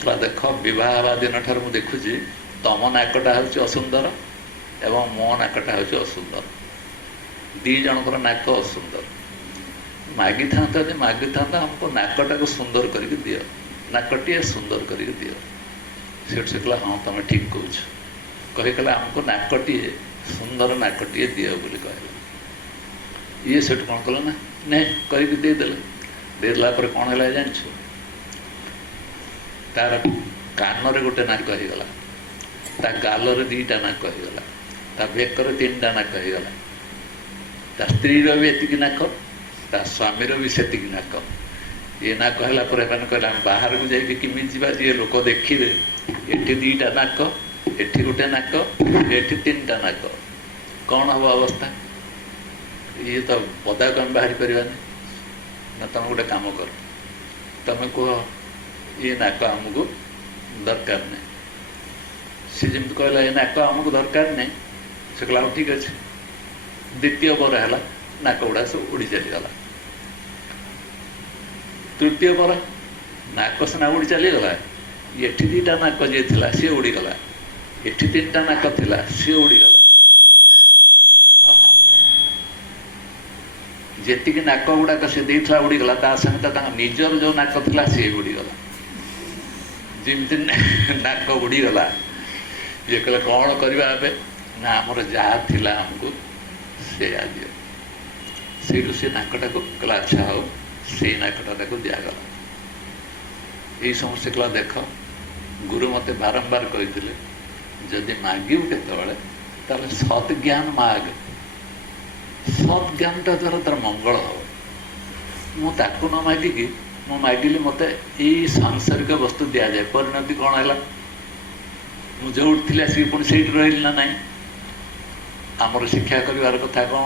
କହିଲା ଦେଖ, ବିବାହ ହେବା ଦିନଠାରୁ ମୁଁ ଦେଖୁଛି ତମ ନାକଟା ହେଉଛି ଅସୁନ୍ଦର ଏବଂ ମୋ ନାକଟା ହେଉଛି ଅସୁନ୍ଦର, 2 ଜଣଙ୍କର ନାକ ଅସୁନ୍ଦର। ମାଗିଥାନ୍ତା ଯେ ମାଗିଥାନ୍ତା ଆମକୁ ନାକଟାକୁ ସୁନ୍ଦର କରିକି ଦିଅ, ନାକଟିଏ ସୁନ୍ଦର କରିକି ଦିଅ। ସେଠୁ ସେ କହିଲା ହଁ ତମେ ଠିକ୍ କହୁଛ। କହିଲା ଆମକୁ ନାକଟିଏ ସୁନ୍ଦର ନାକଟିଏ ଦିଅ ବୋଲି କହିଲା। ଇଏ ସେଠୁ କ'ଣ କଲା ନା ନେ କରିକି ଦେଇଦେଲେ। ଦେଇଦେଲା ପରେ କ'ଣ ହେଲା ଜାଣିଛୁ? ତାର କାନରେ ଗୋଟେ ନାକ ହେଇଗଲା, ତା ଗାଲରେ 2ଟା ନାକ ହେଇଗଲା, ତା ବେକରେ 3ଟା ନାକ ହେଇଗଲା। ତା ସ୍ତ୍ରୀର ବି ଏତିକି ନାକ, ତା ସ୍ୱାମୀର ବି ସେତିକି ନାକ। ଇଏ ନାକ ହେଲା ପରେ ଏମାନେ କହିଲେ ଆମେ ବାହାରକୁ ଯାଇକି କେମିତି ଯିବା ଯିଏ ଲୋକ ଦେଖିବେ ଏଠି 2ଟା ନାକ, ଏଠି ଗୋଟେ ନାକ, ଏଠି 3ଟା ନାକ, କ'ଣ ହେବ ଅବସ୍ଥା? ଇଏ ତ ପଦାକୁ ଆମେ ବାହାରି ପାରିବାନି ନା। ତମେ ଗୋଟେ କାମ କର, ତମେ କୁହ ଇଏ ନାକ ଆମକୁ ଦରକାର ନାହିଁ। ସେ ଯେମିତି କହିଲା ଏ ନାକ ଆମକୁ ଦରକାର ନାହିଁ, ସେ କହିଲା ହଉ ଠିକ୍ ଅଛି। ଦ୍ୱିତୀୟ ପରେ ହେଲା ନାକ ଗୁଡ଼ା ସବୁ ଉଡ଼ି ଚାଲିଗଲା। ତୃତୀୟ ପରେ ନାକ ସିନା ଉଡ଼ି ଚାଲିଗଲା, ଏଠି 2ଟା ନାକ ଯିଏ ଥିଲା ସିଏ ଉଡ଼ିଗଲା, ଏଠି 3ଟା ନାକ ଥିଲା ସିଏ ଉଡ଼ିଗଲା। ଯେତିକି ନାକ ଗୁଡ଼ାକ ସେ ଦେଇଥିଲା ଉଡ଼ିଗଲା, ତା ସହିତ ତାଙ୍କ ନିଜର ଯେଉଁ ନାକ ଥିଲା ସିଏ ଉଡ଼ିଗଲା। ଯେମିତି ନାକ ଉଡ଼ିଗଲା, ଇଏ କହିଲେ କ'ଣ କରିବା ଏବେ? ନା ଆମର ଯାହା ଥିଲା ଆମକୁ ସେୟା ଦିଅ। ସେଇଠୁ ସେ ନାକଟାକୁ କହିଲା ଆଚ୍ଛା ହଉ, ସେଇ ନାକଟା ତାକୁ ଦିଆଗଲା। ଏଇ ସମସ୍ତେ କହିଲା ଦେଖ, ଗୁରୁ ମୋତେ ବାରମ୍ବାର କହିଥିଲେ ଯଦି ମାଗିବୁ କେତେବେଳେ ତାହେଲେ ସତ୍ ଜ୍ଞାନ ମାଗ, ସତ୍ ଜ୍ଞାନଟା ଦ୍ୱାରା ତାର ମଙ୍ଗଳ ହେବ। ମୁଁ ତାକୁ ନ ମାଗିକି ମୁଁ ମାଗିଲି ମୋତେ ଏଇ ସାଂସାରିକ ବସ୍ତୁ ଦିଆଯାଏ, ପରିଣତି କ'ଣ ହେଲା? ମୁଁ ଯେଉଁଠି ଥିଲି ଆସିକି ପୁଣି ସେଇଠି ରହିଲି ନା ନାହିଁ? ଆମର ଶିକ୍ଷା କରିବାର କଥା କ'ଣ?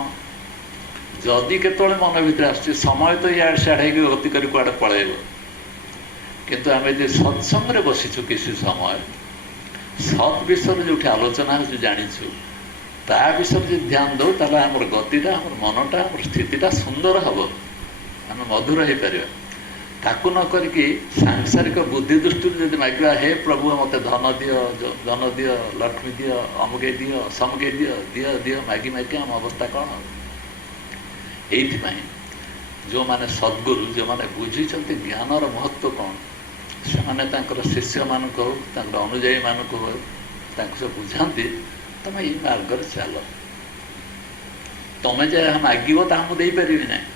ଯଦି କେତେବେଳେ ମନ ଭିତରେ ଆସୁଛି ସମୟ ତ ଇଆଡ଼େ ସିଆଡ଼େ ହେଇକି ଗତି କରି କୁଆଡ଼େ ପଳେଇବ, କିନ୍ତୁ ଆମେ ଯଦି ସତ୍ସଙ୍ଗରେ ବସିଛୁ କିଛି ସମୟ, ସତ୍ ବିଷୟରେ ଯେଉଁଠି ଆଲୋଚନା ହେଉଛି ଜାଣିଛୁ, ତା ବିଷୟରେ ଯଦି ଧ୍ୟାନ ଦେଉ ତାହେଲେ ଆମର ଗତିଟା, ଆମର ମନଟା, ଆମର ସ୍ଥିତିଟା ସୁନ୍ଦର ହେବ, ଆମେ ମଧୁର ହେଇପାରିବା। ତାକୁ ନ କରିକି ସାଂସାରିକ ବୁଦ୍ଧି ଦୃଷ୍ଟିରୁ ଯଦି ମାଗିବା ହେ ପ୍ରଭୁ ମୋତେ ଧନ ଦିଅ, ଧନ ଦିଅ, ଲକ୍ଷ୍ମୀ ଦିଅ, ଅମୁକେ ଦିଅ, ସମୁକେ ଦିଅ, ଦିଅ ଦିଅ ମାଗି ମାଗି ଆମ ଅବସ୍ଥା କ'ଣ ହେବ? ଏଇଥିପାଇଁ ଯେଉଁମାନେ ସଦ୍ଗୁରୁ, ଯେଉଁମାନେ ବୁଝିଛନ୍ତି ଜ୍ଞାନର ମହତ୍ଵ କ'ଣ, ସେମାନେ ତାଙ୍କର ଶିଷ୍ୟମାନଙ୍କୁ ହଉ, ତାଙ୍କର ଅନୁଯାୟୀମାନଙ୍କୁ ହଉ, ତାଙ୍କୁ ସେ ବୁଝାନ୍ତି ତମେ ଏଇ ମାର୍ଗରେ ଚାଲ। ତମେ ଯାହା ମାଗିବ ତାହା ମୁଁ ଦେଇପାରିବି ନାହିଁ।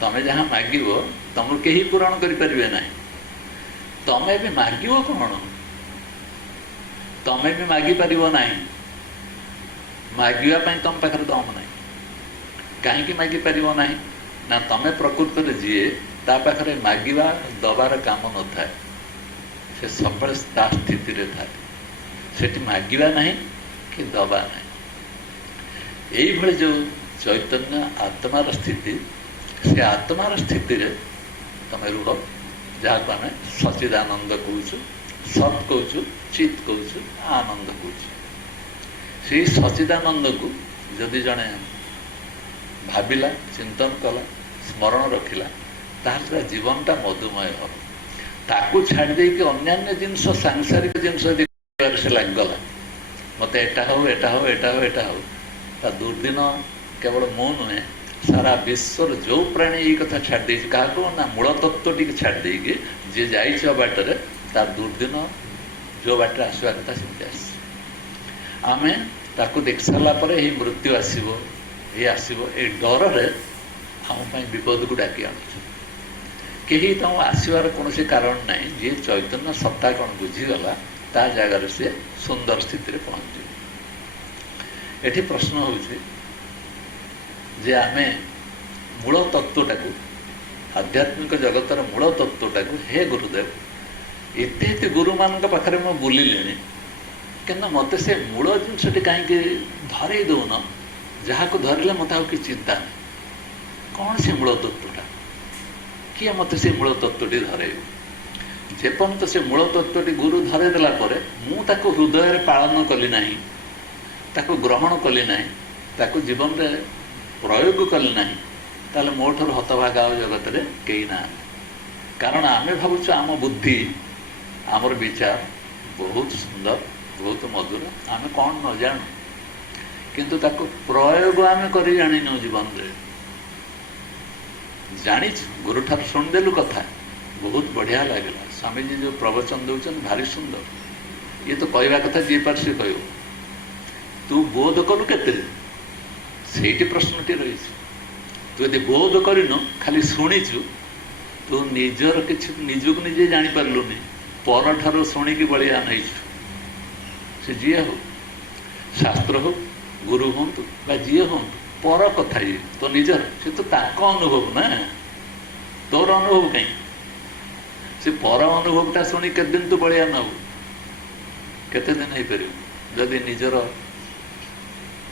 ତମେ ଯାହା ମାଗିବ ତମକୁ କେହି ପୂରଣ କରିପାରିବେ ନାହିଁ। ତମେ ବି ମାଗିବ କ'ଣ? ତମେ ବି ମାଗିପାରିବ ନାହିଁ। ମାଗିବା ପାଇଁ ତମ ପାଖରେ ଦମ ନାହିଁ। କାହିଁକି ମାଗିପାରିବ ନାହିଁ? ନା ତମେ ପ୍ରକୃତରେ ଯିଏ ତା ପାଖରେ ମାଗିବା ଦବାର କାମ ନଥାଏ, ସେ ସବୁବେଳେ ତା ସ୍ଥିତିରେ ଥାଏ, ସେଠି ମାଗିବା ନାହିଁ କି ଦବା ନାହିଁ। এইভাবে ଯେଉଁ ଚୈତନ୍ୟ ଆତ୍ମାର ସ୍ଥିତି, ସେ ଆତ୍ମାର ସ୍ଥିତିରେ ତମେ ରୁହ, ଯାହାକୁ ଆମେ ସଚିଦାନନ୍ଦ କହୁଛୁ, ସତ୍ କହୁଛୁ, ଚିତ୍ କହୁଛୁ, ଆନନ୍ଦ କହୁଛୁ। ସେଇ ସଚିଦାନନ୍ଦକୁ ଯଦି ଜଣେ ଭାବିଲା, ଚିନ୍ତନ କଲା, ସ୍ମରଣ ରଖିଲା, ତାହେଲେ ତା ଜୀବନଟା ମଧୁମୟ ହେବ। ତାକୁ ଛାଡ଼ି ଦେଇକି ଅନ୍ୟାନ୍ୟ ଜିନିଷ, ସାଂସାରିକ ଜିନିଷ ଯଦି ସେ ଲାଗିଗଲା, ମୋତେ ଏଟା ହଉ, ଏଟା ହଉ, ଏଟା ହଉ, ଏଟା ହଉ, ତା ଦୁର୍ଦିନ କେବଳ ମୁଁ ନୁହେଁ, ସାରା ବିଶ୍ୱର ଯେଉଁ ପ୍ରାଣୀ ଏଇ କଥା ଛାଡ଼ି ଦେଇଛି, କାହାକୁ ନା ମୂଳ ତତ୍ତ୍ୱ ଟିକେ ଛାଡ଼ି ଦେଇକି ଯିଏ ଯାଇଛି ବାଟରେ, ତାର ଦୁର୍ଦିନ ଯେଉଁ ବାଟରେ ଆସିବା କଥା ସେମିତି ଆସିଛି। ଆମେ ତାକୁ ଦେଖି ସାରିଲା ପରେ ଏଇ ମୃତ୍ୟୁ ଆସିବ, ଏଇ ଆସିବ, ଏଇ ଡରରେ ଆମ ପାଇଁ ବିପଦକୁ ଡାକି ଆଣୁଛୁ। କେହି ତାଙ୍କୁ ଆସିବାର କୌଣସି କାରଣ ନାହିଁ। ଯିଏ ଚୈତନ୍ୟ ସତ୍ତା କ'ଣ ବୁଝିଗଲା, ତା ଜାଗାରେ ସେ ସୁନ୍ଦର ସ୍ଥିତିରେ ପହଞ୍ଚିବ। ଏଠି ପ୍ରଶ୍ନ ହେଉଛି ଯେ ଆମେ ମୂଳ ତତ୍ତ୍ୱଟାକୁ, ଆଧ୍ୟାତ୍ମିକ ଜଗତର ମୂଳ ତତ୍ତ୍ୱଟାକୁ, ହେ ଗୁରୁଦେବ, ଏତେ ଏତେ ଗୁରୁମାନଙ୍କ ପାଖରେ ମୁଁ ବୁଲିଲିଣି, କିନ୍ତୁ ମୋତେ ସେ ମୂଳ ଜିନିଷଟି କାହିଁକି ଧରେଇ ଦେଉନ? ଯାହାକୁ ଧରିଲେ ମୋତେ ଆଉ କିଛି ଚିନ୍ତା ନାହିଁ। କ'ଣ ସେ ମୂଳ ତତ୍ତ୍ୱଟା? କିଏ ମୋତେ ସେ ମୂଳ ତତ୍ତ୍ୱଟି ଧରେଇବ? ଯେପର୍ଯ୍ୟନ୍ତ ସେ ମୂଳ ତତ୍ତ୍ୱଟି ଗୁରୁ ଧରେଇ ଦେଲା ପରେ ମୁଁ ତାକୁ ହୃଦୟରେ ପାଳନ କଲି ନାହିଁ, ତାକୁ ଗ୍ରହଣ କଲି ନାହିଁ, ତାକୁ ଜୀବନରେ ପ୍ରୟୋଗ କଲି ନାହିଁ, ତାହେଲେ ମୋ ଠାରୁ ହତଭାଗା ଆଉ ଜଗତରେ କେହି ନାହାନ୍ତି। କାରଣ ଆମେ ଭାବୁଛୁ ଆମ ବୁଦ୍ଧି, ଆମର ବିଚାର ବହୁତ ସୁନ୍ଦର, ବହୁତ ମଧୁର, ଆମେ କ'ଣ ନ ଜାଣୁ, କିନ୍ତୁ ତାକୁ ପ୍ରୟୋଗ ଆମେ କରି ଜାଣିନୁ। ଜୀବନରେ ଜାଣିଛୁ, ଗୁରୁଠାରୁ ଶୁଣିଦେଲୁ କଥା, ବହୁତ ବଢ଼ିଆ ଲାଗିଲା, ସ୍ୱାମୀଜୀ ଯେଉଁ ପ୍ରବଚନ ଦେଉଛନ୍ତି ଭାରି ସୁନ୍ଦର, ଇଏ ତ କହିବା କଥା ଯିଏ ପାର ସିଏ କହିବ। ତୁ ବୋଧ କଲୁ କେତେରେ, ସେଇଠି ପ୍ରଶ୍ନଟି ରହିଛି। ତୁ ଯଦି ବୋଧ କରିନୁ, ଖାଲି ଶୁଣିଛୁ, ତୁ ନିଜର କିଛି ନିଜକୁ ନିଜେ ଜାଣିପାରିଲୁନି, ପରଠାରୁ ଶୁଣିକି ବଳିଆ ନେଇଛୁ। ସେ ଯିଏ ହଉ, ଶାସ୍ତ୍ର ହଉ, ଗୁରୁ ହୁଅନ୍ତୁ ବା ଯିଏ ହୁଅନ୍ତୁ, ପର କଥା ଇଏ ତ ନିଜର, ସେ ତ ତାଙ୍କ ଅନୁଭବ ନା, ତୋର ଅନୁଭବ କାହିଁ? ସେ ପର ଅନୁଭବଟା ଶୁଣି କେତେ ଦିନ ତୁ ବଳିଆ ନେବୁ, କେତେ ଦିନ ହେଇପାରିବ ଯଦି ନିଜର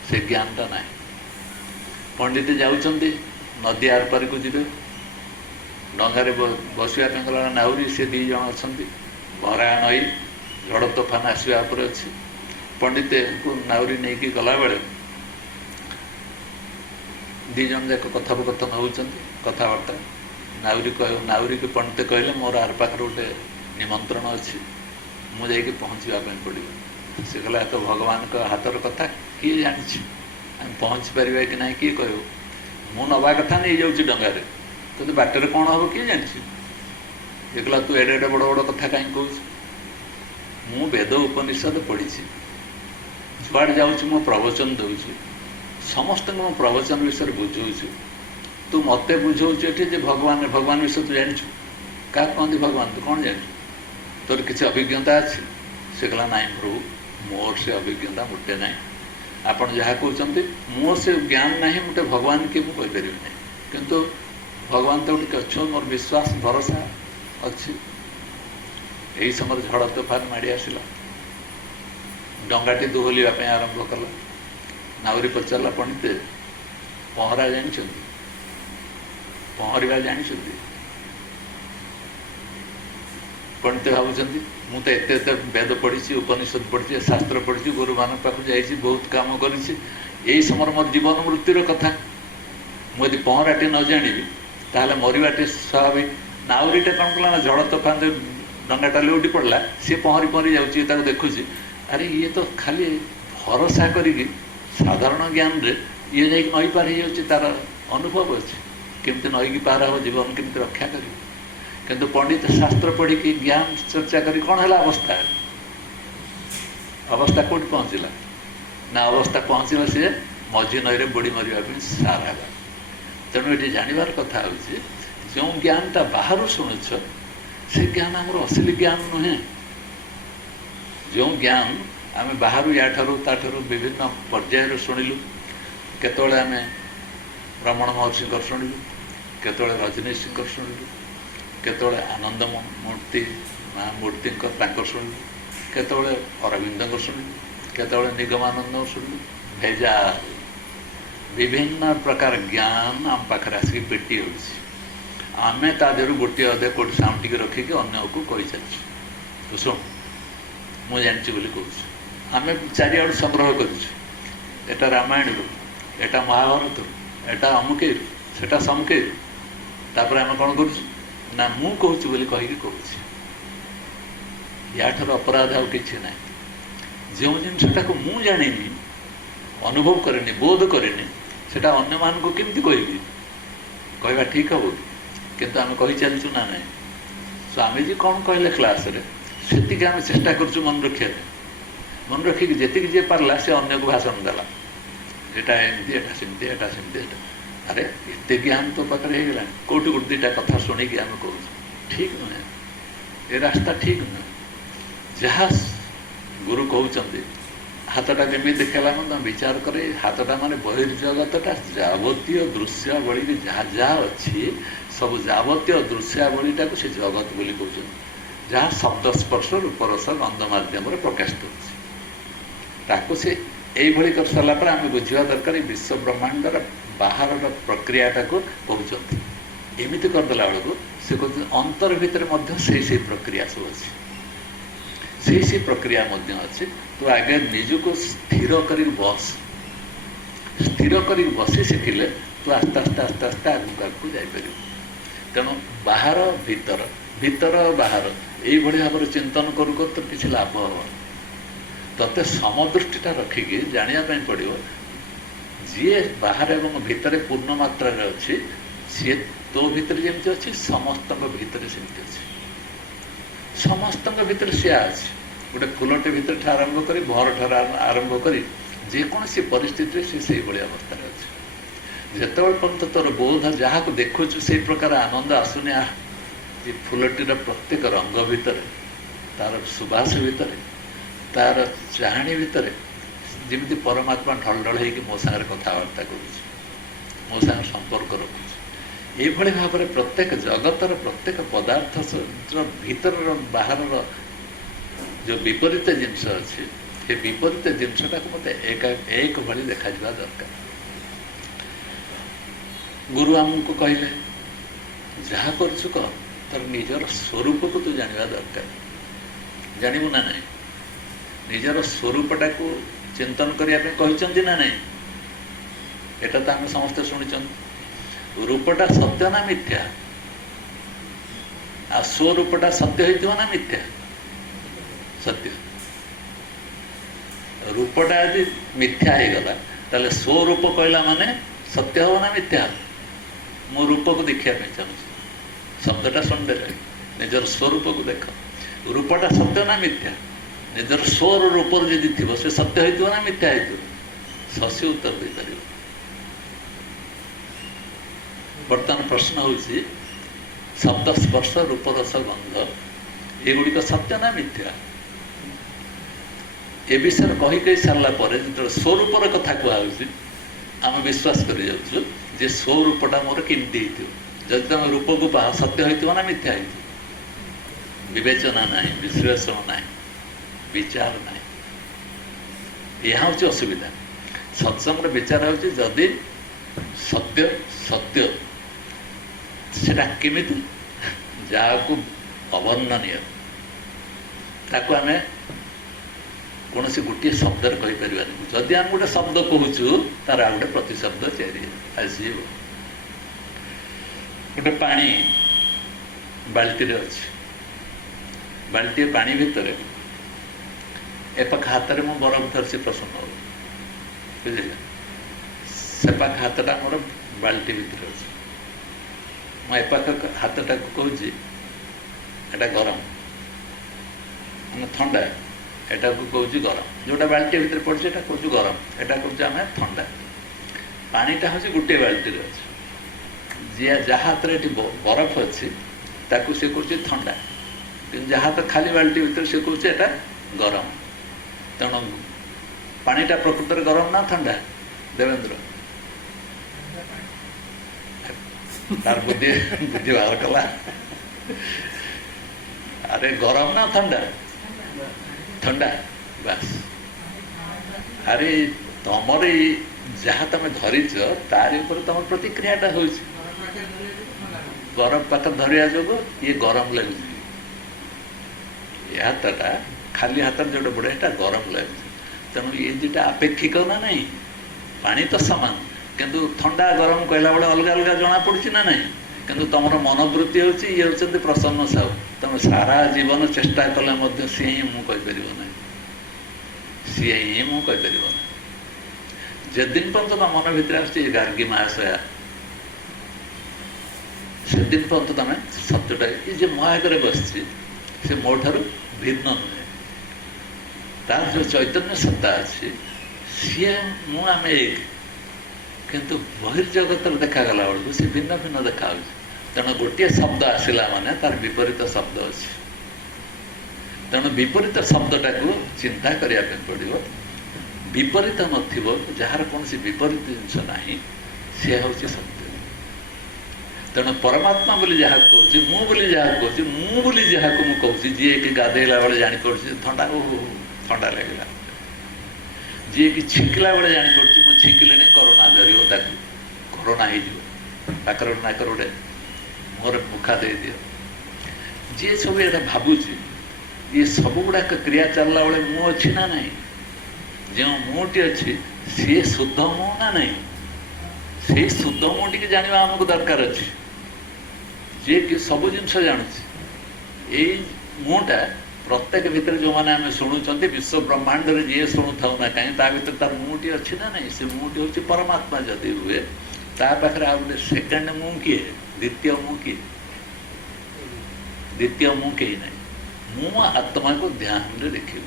ସେ ଜ୍ଞାନଟା ନାହିଁ। ପଣ୍ଡିତ ଯାଉଛନ୍ତି ନଦୀ ଆରପାରିକୁ ଯିବେ, ଡଙ୍ଗାରେ ବସିବା ପାଇଁ ଗଲା ନାଉରୀ, ସେ 2 ଜଣ ଅଛନ୍ତି, ଭରା ନଈ, ଝଡ଼ ତୋଫାନ ଆସିବା ଉପରେ ଅଛି। ପଣ୍ଡିତଙ୍କୁ ନାଉରୀ ନେଇକି ଗଲାବେଳେ 2 ଜଣ ଯାକ କଥୋପକଥନ ହେଉଛନ୍ତି, କଥାବାର୍ତ୍ତା। ନାଉରୀକୁ ପଣ୍ଡିତ କହିଲେ, ମୋର ଆର ପାଖରେ ଗୋଟେ ନିମନ୍ତ୍ରଣ ଅଛି, ମୁଁ ଯାଇକି ପହଞ୍ଚିବା ପାଇଁ ପଡ଼ିବ। ସେ କହିଲା, ତ ଭଗବାନଙ୍କ ହାତର କଥା, କିଏ ଜାଣିଛି ଆମେ ପହଞ୍ଚି ପାରିବା କି ନାହିଁ, କିଏ କହିବ? ମୁଁ ନେବା କଥା ନେଇଯାଉଛି ଡଙ୍ଗାରେ, କିନ୍ତୁ ବାଟରେ କ'ଣ ହେବ କିଏ ଜାଣିଛି? ସେ କହିଲା, ତୁ ଏଡ଼େ ଏଡ଼େ ବଡ଼ ବଡ଼ କଥା କାହିଁକି କହୁଛୁ? ମୁଁ ବେଦ ଉପନିଷଦ ପଢ଼ିଛି, ଯୁଆଡ଼େ ଯାଉଛି ମୁଁ ପ୍ରବଚନ ଦେଉଛି, ସମସ୍ତଙ୍କୁ ମୁଁ ପ୍ରବଚନ ବିଷୟରେ ବୁଝଉଛି। ତୁ ମୋତେ ବୁଝାଉଛୁ ଏଠି ଯେ ଭଗବାନ ବିଷୟରେ ତୁ ଜାଣିଛୁ? କାହା କହନ୍ତି ଭଗବାନ, ତୁ କ'ଣ ଜାଣିଛୁ? ତୋର କିଛି ଅଭିଜ୍ଞତା ଅଛି? ସେ କହିଲା, ନାହିଁ ପ୍ରଭୁ, ମୋର ସେ ଅଭିଜ୍ଞତା ମୋଟେ ନାହିଁ। ଆପଣ ଯାହା କହୁଛନ୍ତି, ମୋର ସେ ଜ୍ଞାନ ନାହିଁ, ମୋଟେ ଭଗବାନ କିଏ ମୁଁ କହିପାରିବି ନାହିଁ, କିନ୍ତୁ ଭଗବାନ ତ ଟିକେ ଅଛୁ, ମୋର ବିଶ୍ୱାସ ଭରସା ଅଛି। ଏହି ସମୟରେ ଝଡ଼ ତୋଫାନ ମାଡ଼ି ଆସିଲା, ଡଙ୍ଗାଟି ଦୋହଲିବା ପାଇଁ ଆରମ୍ଭ କଲା। ନାଉରୀ ପଚାରିଲା, ପଣ୍ଡିତ ପହଁରା ଜାଣିଛନ୍ତି? ପହଁରିବା ଜାଣିଛନ୍ତି? ପଣ୍ଡିତ ଭାବୁଛନ୍ତି, ମୁଁ ତ ଏତେ ଏତେ ବେଦ ପଢ଼ିଛି, ଉପନିଷଦ ପଢ଼ିଛି, ଶାସ୍ତ୍ର ପଢ଼ିଛି, ଗୁରୁମାନଙ୍କ ପାଖକୁ ଯାଇଛି, ବହୁତ କାମ କରିଛି, ଏଇ ସମୟରେ ମୋର ଜୀବନ ମୃତ୍ୟୁର କଥା, ମୁଁ ଯଦି ପହଁରାଟି ନ ଜାଣିବି ତାହେଲେ ମରିବାଟି ସ୍ୱାଭାବିକ। ନାଉରୀଟା କ'ଣ କଲା ନା, ଝଡ଼ ତୋଫାନରେ ଡଙ୍ଗାଟା ଲେଉଟି ପଡ଼ିଲା, ସିଏ ପହଁରି ପହଁରି ଯାଉଛି, ତାକୁ ଦେଖୁଛି, ଆରେ ଇଏ ତ ଖାଲି ଭରସା କରିକି ସାଧାରଣ ଜ୍ଞାନରେ ଇଏ ଯାଇକି ନଈ ପାର ହେଇଯାଉଛି, ତାର ଅନୁଭବ ଅଛି, କେମିତି ନଈକି ପାର ହେବ, ଜୀବନ କେମିତି ରକ୍ଷା କରିବ। କିନ୍ତୁ ପଣ୍ଡିତ ଶାସ୍ତ୍ର ପଢ଼ିକି ଜ୍ଞାନ ଚର୍ଚ୍ଚା କରି କ'ଣ ହେଲା ଅବସ୍ଥା କେଉଁଠି ପହଞ୍ଚିଲା ନା, ଅବସ୍ଥା ପହଞ୍ଚିଲା ସିଏ ମଝି ନଈରେ ବୁଡ଼ି ମରିବା ପାଇଁ ସାରା ହେଲା। ତେଣୁ ଏଠି ଜାଣିବାର କଥା ହେଉଛି, ଯେଉଁ ଜ୍ଞାନଟା ବାହାରୁ ଶୁଣୁଛ ସେ ଜ୍ଞାନ ଆମର ଅସଲି ଜ୍ଞାନ ନୁହେଁ। ଯେଉଁ ଜ୍ଞାନ ଆମେ ବାହାରୁ ୟାଠାରୁ ତାଠାରୁ ବିଭିନ୍ନ ପର୍ଯ୍ୟାୟରେ ଶୁଣିଲୁ, କେତେବେଳେ ଆମେ ରମଣ ମହର୍ଷିଙ୍କର ଶୁଣିଲୁ, କେତେବେଳେ ରଜନୀଶଙ୍କର ଶୁଣିଲୁ, କେତେବେଳେ ଆନନ୍ଦ ମୂର୍ତ୍ତିଙ୍କର ତାଙ୍କର ଶୁଣିଲୁ, କେତେବେଳେ ଅରବିନ୍ଦଙ୍କର ଶୁଣିଲୁ, କେତେବେଳେ ନିଗମାନନ୍ଦଙ୍କ ଶୁଣିଲୁ, ଭେଜା ବିଭିନ୍ନ ପ୍ରକାର ଜ୍ଞାନ ଆମ ପାଖରେ ଆସିକି ପେଟି ହେଉଛି। ଆମେ ତା ଦେହରୁ ଗୋଟିଏ ଅଧେ କୋଟି ସାଉଁଟିକି ରଖିକି ଅନ୍ୟକୁ କହିଚାଲିଛୁ, ତୁ ଶୁଣ ମୁଁ ଜାଣିଛି ବୋଲି କହୁଛୁ। ଆମେ ଚାରିଆଡ଼ୁ ସଂଗ୍ରହ କରିଛୁ, ଏଟା ରାମାୟଣରୁ, ଏଟା ମହାଭାରତରୁ, ଏଟା ଅମୁକେରୁ, ସେଟା ସମକେରୁ। ତାପରେ ଆମେ କ'ଣ କରୁଛୁ ନା, ମୁଁ କହୁଛି ବୋଲି କହିକି କହୁଛି। ୟାଠାରୁ ଅପରାଧ ଆଉ କିଛି ନାହିଁ। ଯେଉଁ ଜିନିଷଟାକୁ ମୁଁ ଜାଣିନି, ଅନୁଭବ କରିନି, ବୋଧ କରିନି, ସେଟା ଅନ୍ୟମାନଙ୍କୁ କେମିତି କହିବି? କହିବା ଠିକ୍ ହେବ କି? କିନ୍ତୁ ଆମେ କହିଚାଲିଛୁ ନା ନାହିଁ। ସ୍ୱାମୀଜୀ କ'ଣ କହିଲେ କ୍ଲାସ୍ରେ, ସେତିକି ଆମେ ଚେଷ୍ଟା କରୁଛୁ ମନେ ରଖିବା ପାଇଁ। ମନେ ରଖିକି ଯେତିକି ଯିଏ ପାରିଲା ସେ ଅନ୍ୟକୁ ଭାଷଣ ଦେଲା, ଏଟା ଏମିତି, ଏଟା ସେମିତି, ଏଟା ସେମିତି, ଏଟା। ଆରେ ଏତେ ଜ୍ଞାନ ତୋ ପାଖରେ ହେଇଗଲାଣି, କେଉଁଠି ଗୋଟେ 2ଟା କଥା ଶୁଣିକି ଆମେ କହୁଛୁ, ଠିକ୍ ନୁହେଁ, ଏ ରାସ୍ତା ଠିକ୍ ନୁହେଁ। ଯାହା ଗୁରୁ କହୁଛନ୍ତି, ହାତଟା କେମିତି ଦେଖେଇଲା ମାନେ ତମେ ବିଚାର କରେ, ହାତଟା ମାନେ ବହିର୍ଜଗତଟା ଯାବତୀୟ ଦୃଶ୍ୟାବଳୀରେ ଯାହା ଯାହା ଅଛି, ସବୁ ଯାବତୀୟ ଦୃଶ୍ୟାବଳୀଟାକୁ ସେ ଜଗତ ବୋଲି କହୁଛନ୍ତି, ଯାହା ଶବ୍ଦ ସ୍ପର୍ଶ ରୂପରସ ଗନ୍ଧ ମାଧ୍ୟମରେ ପ୍ରକାଶିତ ହେଉଛି। ତାକୁ ସେ এইଭଳି କରିସାରିଲା ପରେ ଆମେ ବୁଝିବା ଦରକାର ଏ ବିଶ୍ୱ ବ୍ରହ୍ମାଣ୍ଡର ବାହାରର ପ୍ରକ୍ରିୟାଟାକୁ କହୁଛନ୍ତି। ଏମିତି କରିଦେଲା ବେଳକୁ ସେ କହୁଛନ୍ତି ଅନ୍ତର ଭିତରେ ମଧ୍ୟ ସେଇ ପ୍ରକ୍ରିୟା ସବୁ ଅଛି। से प्रक्रिया मध्य अच्छे। तो आगे निजक स्थिर कर बस, स्थिर कर बसी शिखिले तो आस्ते आस्ते आस्ते आस्ते आगू आगू जापर। तेणु बाहर भीतर, भीतर बाहर यही भाव में चिंतन करू कर तो किसी लाभ हम। तोते समदृष्टिटा रखिकी जानापी पड़ो जी बाहर एवं भितर पूर्ण मात्रा अच्छी, सी तो भीतर जमी अच्छी समस्त भीतर सेमती अच्छी, समस्त भीतर सी अच्छी। गोटे फुलटे भीतर आरंभ कर भर ठार आरंभ कर जेकोसी परिस्थिति से भाई अवस्था अच्छे। जिते पर्यंत तोर बोध जहाँ को देखुचु से प्रकार आनंद आसुनि, ये फुलटीर प्रत्येक रंग भितर, तार सुबास भितर, तार चाहणी भितर जमी परमात्मा ढल ढल हो मो सागर कथबार्ता कर मो सागर संपर्क रखुच। ये भाव में प्रत्येक जगतर प्रत्येक पदार्थ भीतर बाहर जो विपरीत जिनस अच्छे, ये विपरीत जिनसटा को मत एक भाई देखा दरकार। गुरु आमको कहले जहाँ करछु कर तर निजर स्वरूप को तू जाना दरकार। जानबू ना नहीं, निजर स्वरूपटा को चिंतन करने कहते ना नहीं, एटा तो आम समस्ते शुणी। रूपटा सत्य ना मिथ्या, आ स्वरूपटा सत्य हो ना मिथ्या? सत्य। रूपटा यदि मिथ्या हो गला ताले स्वरूप कहला माने सत्य हो ना मिथ्या? मो रूप को देखा चाहूँ, शब्दटा शुणदे निजर स्वरूप को देख। रूपटा सत्य ना मिथ्या? निजर स्वर रूप जदि थी से सत्य हो ना मिथ्या हो? शशि उत्तर दे पार। बर्तमान प्रश्न हूँ शब्द स्पर्श रूप रस गंध एगुड़िक सत्य ना मिथ्या? ए विषय कही सारा जो स्वरूपर कथा कहूँ आम विश्वास कर जाऊँ जे स्वरूपटा मोर केमती जदि तुम रूप को पाओ सत्य हो ना मिथ्या हो? विवेचना ना, विश्लेषण ना, विचार ना, यह हूँ असुविधा। सत्संग विचार हूँ जदि सत्य सत्य सेटा केमिति जहाँ अवर्णनीय ताको आम कौन गोटे शब्द कहीपर। जदि आम गोटे शब्द कहूँ तार आ गोटे प्रतिशब्द आसो। गोटे पानी बाल्टी अच्छी, बाल्टी पानी भितर एपाख हाथ में मो बरफ धरसी प्रसन्न हो बुझे, सेपाख हाथटा मोर बाल्टी भितर अच्छे। मो एपाख हाथटा कहूँ एटा गरम मैंने ठंडा, एटा को कहूँ गरम। जोटा बाल्टी भितर पड़े कहूँ गरम, एटा कहूँ आम ठंडा। पानीटा हूँ गोटे बाल्टी अच्छे, जी जहाँ हाथ में बरफ अच्छी ताकू सी कहूँ ठंडा, कि जहाँ तो खाली बाल्टी भितर सी कहूँ एटा गरम। तेणु पानीटा प्रकृत गरम ना ठंडा? देवेंद्र तार बुद्धि बुद्धि बाहर कला। अरे गरम ना ठंडा? ठंडा बस। अरे तुमर जहाँ तुम धरीच तार तुम प्रतिक्रियाटा हो गरम पाख धरिया जो ये गरम लगुच, हाथटा खाली हाथ जो बड़े गरम लगुच। तेणु ये दुटा अपेक्षिक ना नहीं, पानी तो सामान किंतु ठंडा गरम कहला बड़े अलग अलग जना पड़ी ना नहीं। किंतु तुम मनोवृत्ति होची ये होचंती प्रसन्न साहू, तुम सारा जीवन चेष्टा कले सी ही मुझपर ना, सी ही मुझपर ना। जदिन पर्यंत तुम मन भितर आस गार्गी महाशया से दिन पर्यंत तुम सत्यटा ये मो आगे बस से मो ठार भिन्न नुहे। तार जो चैतन्य सत्ता अच्छी सी आम एक, किंतु बहिर्जगत देखागला बेलू सी भिन्न भिन्न देखा। तेणु गोटे शब्द आसला माने तार विपरीत शब्द अच्छी। तेणु विपरीत शब्दटा को चिंता करने पड़ो। विपरीत नथिबो जार कौन विपरीत जिनस ना सी हूँ सत्य। तेणु परमात्मा बोली जहाँ कहूँ मु बोली जहाँ कहूँ मु बोली जहाँ को मुझे जी कि गाधेला बेले जापड़ी थंडा थंडा लगे, जी कि छिंकला बेले जापड़ी मुझे छिंकिले करोना धर करोना हो नाक गोटे मोर मुखा दे दियो। जी सब ये भावुची ये सब गुड़ाक क्रिया चलला बेले मु अच्छी ना नहीं जो मुटी अच्छी सी शुद्ध मु ना नहीं से शुद्ध मुटी की जाना आमको दरकार अच्छी जे कि सब जिनस जानूँ ये मुटा प्रत्येक भितर जो मैंने आम शुणुंट विश्व ब्रह्मांड में जी शुणु था ना कहीं भर तार मुटी अच्छी ना नहीं से मुटी हूँ परमात्मा जदि हुए ता पाखे आ गए सेकेंड मु किए द्वितीय मु किए द्वितीय मु कहीं ना मु आत्मा को ध्यान में देखी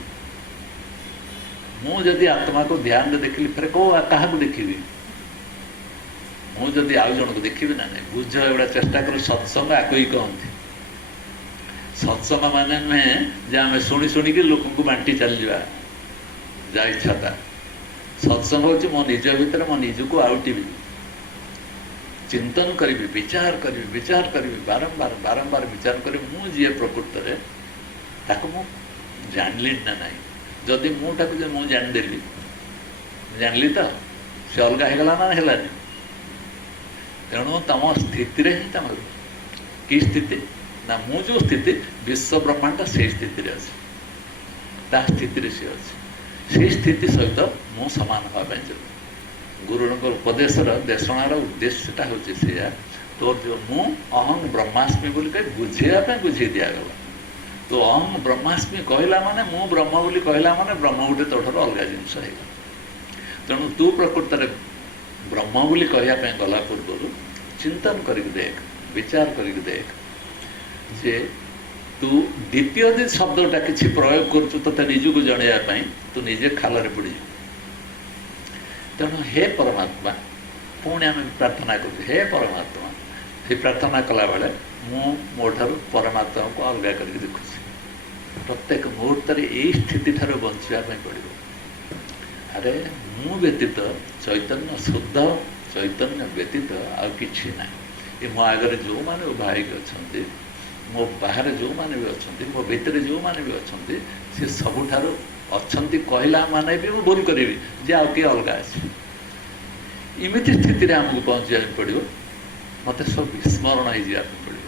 मुझे आत्मा को ध्यान में देखिली फिर कौ क्या देखी मुझे आउ जन को देखी ना नहीं बुझ एगुड़ा चेष्टा कर सत्संग आको ही कहते सत्संग माने नुहे जे आम शुणी शुणिकी लोक को बांटी चल जा इच्छा था सत्संग हूँ मो निज भितर मो निजको आउटबी चिंतन करी विचार करी बारंबार बारंबार विचार करी मुझे प्रकृत में ताको मु जानली ना नहीं जदि मुझे मुझे जानदेली जानली तो से अलग होगला ना है तेणु तम स्थिति ही तम कि स्थिति ना मु जो स्थिति विश्व ब्रह्मांड से स्थिति अच्छी स्थिति सी अच्छी से स्थिति सहित मु सामान हाँपाई चल गुरु उपदेशर देशणार उद्देश्यटा हूँ से तो जो मु अहं ब्रह्मास्मि बोल बुझेगा बुझे दिगला तो अहं ब्रह्मास्मि कहला माने मु ब्रह्म बोली कहला माने ब्रह्म गोटे तोठार अलग जिनस है तेणु तू प्रकृत में ब्रह्म बोली कहवाई गला पूर्व चिंतन कर देख विचार कर देख जे तू द्वितीय शब्दटा किसी प्रयोग करते निजक जनवाई तू निजे खाल पड़ तेणु हे परमात्मा पुणी आम प्रार्थना कर हे परमात्मा से प्रार्थना कला बेले मोठार परमात्मा को अलग कर देखुची प्रत्येक मुहूर्त यही स्थिति ठार बचापी पड़ो अरे मु व्यतीत चैतन्य शुद्ध चैतन्य व्यतीत आ कि ना ये मो आगे जो मैंने उभाई अच्छा मो बाहर जो मैंने भी अच्छा मो भितर जो मैंने भी अच्छा सी सबुठार अच्छा कहला माने भी मुझे भूल करी जे आ किए अलग आमती स्थिति आमको पहुँचा पड़ो मत सब विस्मरण हो जावाक पड़ो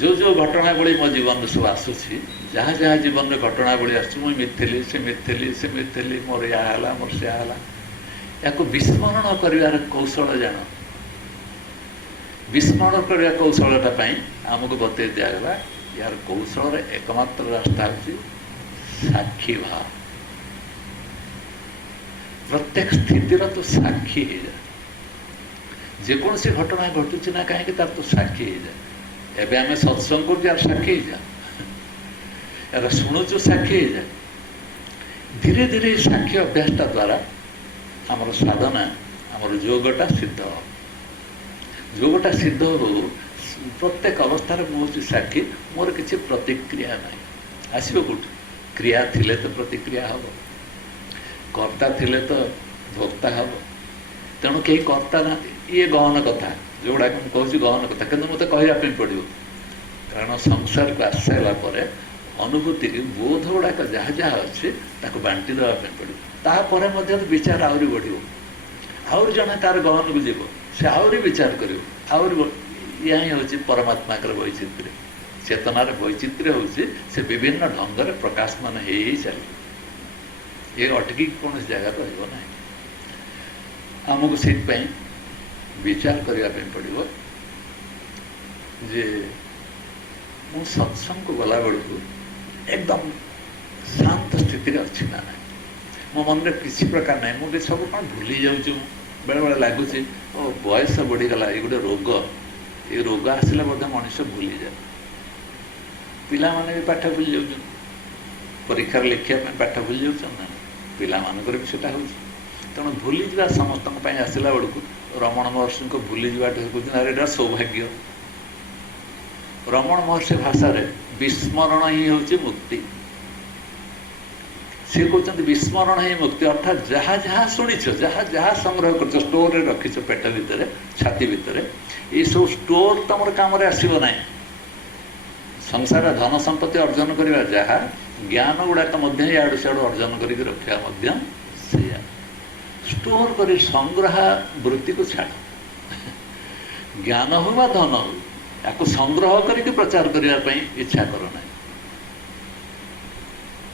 जो घटनावली मो जीवन सब आसूसी जहाँ जहाँ जीवन में घटनावली आसुँ मिथिली से मिथिली मोर या मोर से या विस्मरण कर कौशल जान विस्मरण करने कौशलटापी आमको बतई दिगला यार कौशल एकमात्र रास्ता हूँ साक्षी भाव प्रत्येक स्थितिर तो साक्षी हो जाए जेकोसी घटना घटुची ना कहीं तार तो साक्षी हो जाए एवं आम सत्संग कर यार साक्षी हो जा यार शुणुचु साक्षी हो जाए धीरे धीरे साक्षी अभ्यासटा द्वारा आमर साधना आमर योगटा सिद्ध योगटा सिद्ध हो प्रत्येक अवस्था मुझे साक्षी मोर किसी प्रतिक्रिया ना आसो कौट क्रिया थिले तो प्रतिक्रिया हम कर्ता थिले तो भोक्ता हम तेणु कहीं कर्ता ना ये गहन कथा जोड़ा मुझे गहन कथा कि मत कहवाई पड़ो कारण संसार को आस सारापर अनुभूति बोध गुड़ाक जहाँ जहाँ अच्छे बांटी देवाई पड़ो तापर विचार आहरी बढ़ो आउरी जन तार गहन को जीव से आहरी विचार कर या ही हूँ परमात्मा वैचित्र्य चेतनार वैचित्र्य हूँ से विभिन्न ढंग से प्रकाशमान हो चलो ये अटकी कौन जगह रहा आमको से विचार करने पड़ो जे मु सत्संग को गला बेलू एकदम शांत स्थिति अच्छी ना ना मो मन में किसी प्रकार ना मुझे सब कौन भूली जाऊँ बेले बेले लगुच बयस बढ़ीगला ये गोटे रोग ये रोग आसला मनुष्य भूली जाए पिला माने भी पाठ भूली जाऊँ परीक्षार लिखा पाठ भूली जाऊँ ना पिला मानकर भी सेटा हो तेणु भूली जा समस्त आसला बेलू रमण महर्षि को भूली जाटा सौभाग्य रमण महर्षि भाषा विस्मरण ही हूँ मुक्ति सी कहते विस्मरण ही मुक्ति अर्थात जहाँ जहाँ शुणीच जहाँ जहाँ संग्रह कर स्टोर रे रखीच पेट भितर छाती भितर ये सब स्टोर तुम काम आसब ना संसार धन संपत्ति अर्जन करवा जहाँ ज्ञान गुड़ाक इाड़ू सियाड़ू अर्जन करके रखा स्टोर कर संग्रह वृत्ति को छाड़ ज्ञान हो धन हो या संग्रह करके प्रचार करने इच्छा करना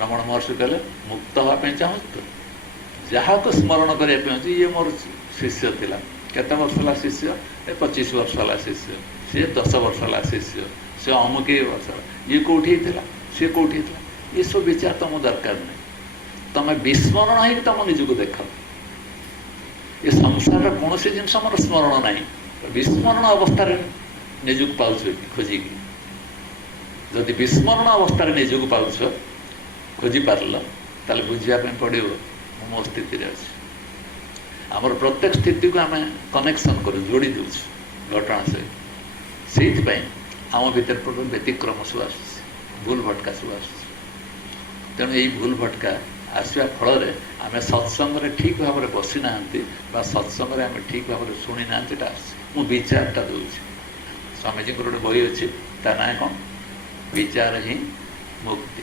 रमण महर्षि कहले मुक्त हाँपी चाहूँ तो जहाँ को स्मरण करने ये मोर शिष्य थिला केते वर्ष है शिष्य 25 वर्ष है शिष्य सी 10 वर्ष है शिष्य सी अमुक वर्ष ये कौटी थी सी कौटी थी ये सब विचार तुम दरकार नहीं तुम विस्मरण ही तुम निजक देख ये संसार कौन सी जिन मोर स्मरण ना विस्मरण अवस्था निजक पाच खोजिकी जदि विस्मरण अवस्था निजक पाच खोजी पार्ल ताले बुझापी पड़ो मो स्थिति अच्छे आमर प्रत्येक स्थिति को आम कनेक्शन कर जोड़ी दूस घटना से आम भीतर व्यतिक्रम सब आस भूल भटका सब आस तेणु यही भूल भटका आसवा फल आम सत्संग ठीक भाव में बसी ना सत्संग आम ठीक भाव में शुणी ना मु विचारटा दूसरी स्वामीजी गोटे बही अच्छी ता ना कौन विचार ही मुक्ति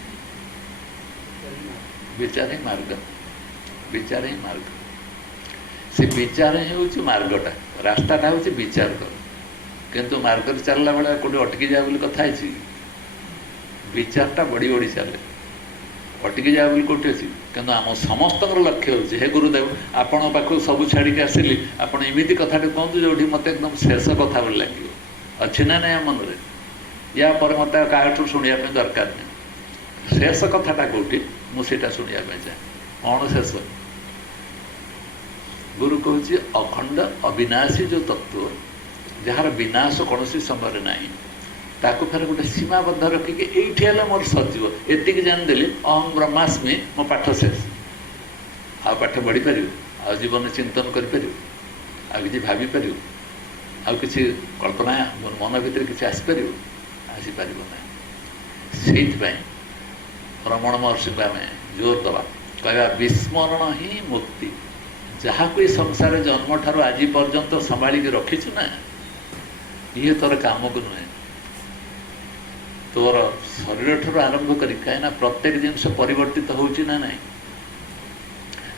विचार ही मार्ग विचार ही मार्ग से विचार ही हूँ मार्गटा रास्ताटा हूँ विचार कर किंतु मार्ग चलला बेला कौटे अटकी जाए बोली कथा है विचारटा बढ़ी बढ़ी चले अटकी जाए बोली कौटे अच्छी कि आम समस्त लक्ष्य हो हे गुरुदेव आपण पाख सब छाड़ी आसिली आपड़ इमिति कथाटे कहतु जो मत एकदम शेष कथा बोली लगे अच्छी ना ना मन में या पर मत क्या शुणा दरकार नहीं शेष कथाटा कौटी मुझे शुणा चाहे कौन शेष गुरु कहूँ अखंड अविनाशी जो तत्व जार विनाश कौन समय ना ताकू फेर गोटे सीमाबद्ध रखिकी ये मोर सजीव एति जानीदेली अहम ब्रह्मास्मि मो पाठ शेष आ पाठ बढ़ी पार आ जीवन चिंतन कर भापर आ कि कल्पना मन भर कि आसपार आसपार ना से रमण महर्षि को आम जोर दबा कहवा विस्मरण ही मुक्ति जहाँ को संसार जन्म ठार आज पर्यंत संभालिक रखीचु ना ये तोर काम को नुहे तोर शरीर ठार आरंभ कर कहीं प्रत्येक जिनस परिवर्तित होची ना नहीं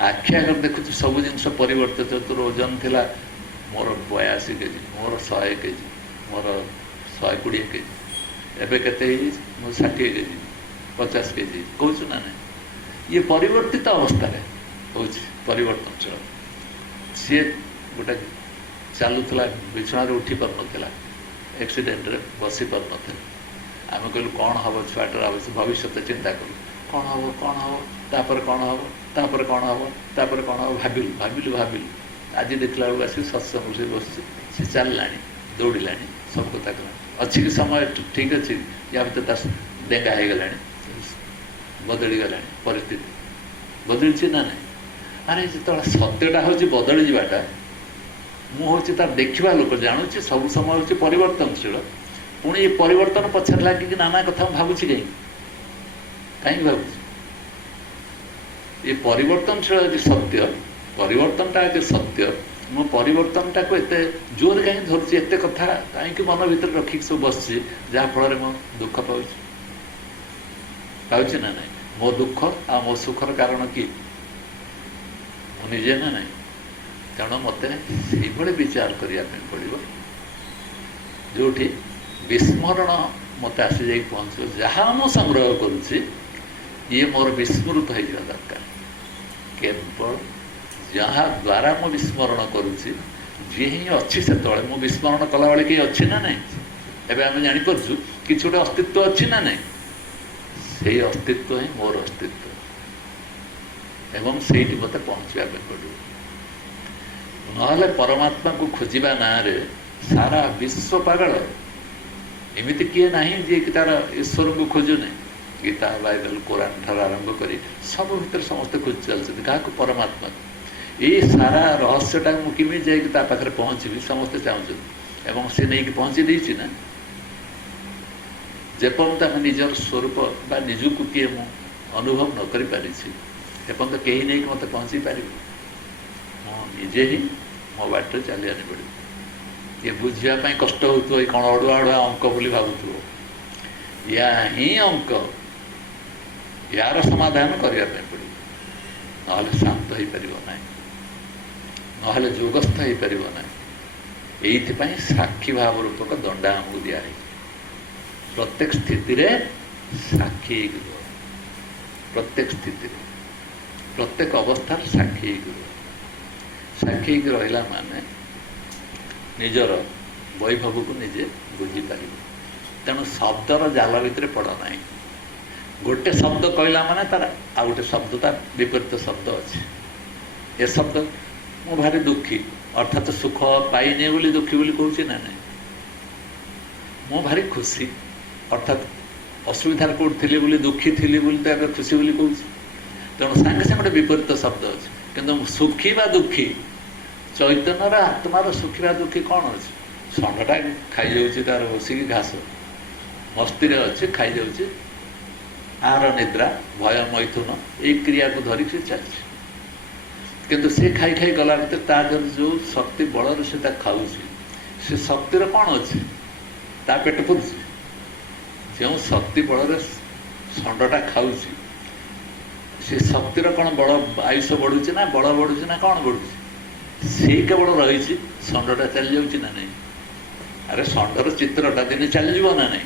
आखि आगे देखु सब जिनस परिवर्तित तोर ओजन थिला मोर 82 केजी मोर 100 केजी मोर 120 केजी एबे केते मोर 60 केजी 50 केजी कहूँ ना नहीं ये परिवर्तित अवस्था हूँ परिवर्तनशील सी गोटे चलुला बिछण उठी पार ना एक्सीडेंट रे बसी पार ना आम कहलु कौन हम छुआटर भविष्य चिंता करूँ कौन हम तापर कौन हम तापर कौन हम तापर कौन हम भाविलु आज देखला बेलू आस सत्संग से बस सी चलला दौड़ा सब कथा कला अच्छी कि समय ठीक अच्छे या भर डेंगा हो गला बदली गला परिस्थिति बदली ना ना अरे जो सत्यटा हूँ बदली जावाटा मुझे तार देखा लोक जानूँ सब समय हूँ परिवर्तनशील पुणी ये परिवर्तन पछार लगे नाना कथा भावुँ कहीं भावुँ ये परिवर्तनशील जो सत्य परिवर्तनटा जो सत्य मो परिवर्तनटा को एत जोर कहीं धरुची एत कथा कहीं मन भर रखिक सब बस जहाँफल मो दुख पाऊँ ना ना मो दुख आ मो सुखर कारण कि निजे ना ना तेणु मत से विचार करने पड़ो जो विस्मरण मत आसी जा पहुँच जहाँ मु संग्रह करुच्ची ये मोर विस्मृत हो दरकार केवल जहाँ द्वारा मु विस्मरण करुच्ची जी ही अच्छी से मु विस्मरण कला बेले कहीं अच्छी ना ना एवं आम जापरु कि गोटे अस्तित्व अच्छी ना ना से अस्तित्व ही मोर अस्तित्व एवं से मत पहुँचा पड़ो ना परमात्मा को खोजा ना सारा विश्व पागल एमती किए ना जी कि तार ईश्वर को खोजुना गीता बाइबल कुरान ठार आरंभ कर सब भर समस्ते खोज चलते क्या परमात्मा ये सारा रहस्यटा मुझे जाकर पहुँची समस्ते चाहूँ एवं से नहीं पहुँची देती ना जेपर्यंत आम निजर स्वरूप बा निजक किए मु अनुभव न कर पारी एपर्यंत कहीं नहीं मत पहुँची पार निजे ही मो बाट चलिए पड़ो ये बुझापी कष्ट हो कौन अड़ुआ अड़ुआ अंक बोली भावुव या ही अंक यार समाधान करने पड़ो ना शांत हो पार ना ना जोगस्थ हो पार ना ये साक्षी भाव रूपक दंडा आमको दिखाई प्रत्येक स्थिति रे साक्षी प्रत्येक स्थिति प्रत्येक अवस्था साक्षी साक्षी रहा माने निजर वैभव को निजे बुझीपर तेणु शब्दर जाल भितर पड़ ना गोटे शब्द कहला माने तार आ गोटे शब्द तार विपरीत शब्द अच्छे ए शब्द मु भारी दुखी अर्थात सुख पाइने बोली दुखी बोली कहूँ ना नहीं मु भारी खुशी अर्थात असुविधार कौटी थी बोली दुखी थी बोली तो एवं खुशी बोली कहूँ तेणु सागे सागे गोटे विपरीत शब्द अच्छे कि सुखी बा दुखी चैतन्यर आत्मार सुखी बा दुखी कौन अच्छे षंडटा खाई जाऊँगी तार बसिक घास मस्ती अच्छे खाई जाऊँगी आहार निद्रा भय मैथुन ये क्रिया को धरिक से चलती किंतु से खाई खाई गला भर तार जो शक्ति बल से खाऊ से शक्तिर कौन अच्छे ता पेट पुरुष जो शक्ति बल षंडटा खाऊ से शक्तिर कौन बड़ आयुष बढ़ुची ना बल बढ़ुची ना कौन बढ़ुची से केवल रही षंडटा चली जाऊँगी ना नहीं अरे षंडर चित्रटा दिन चली ना नहीं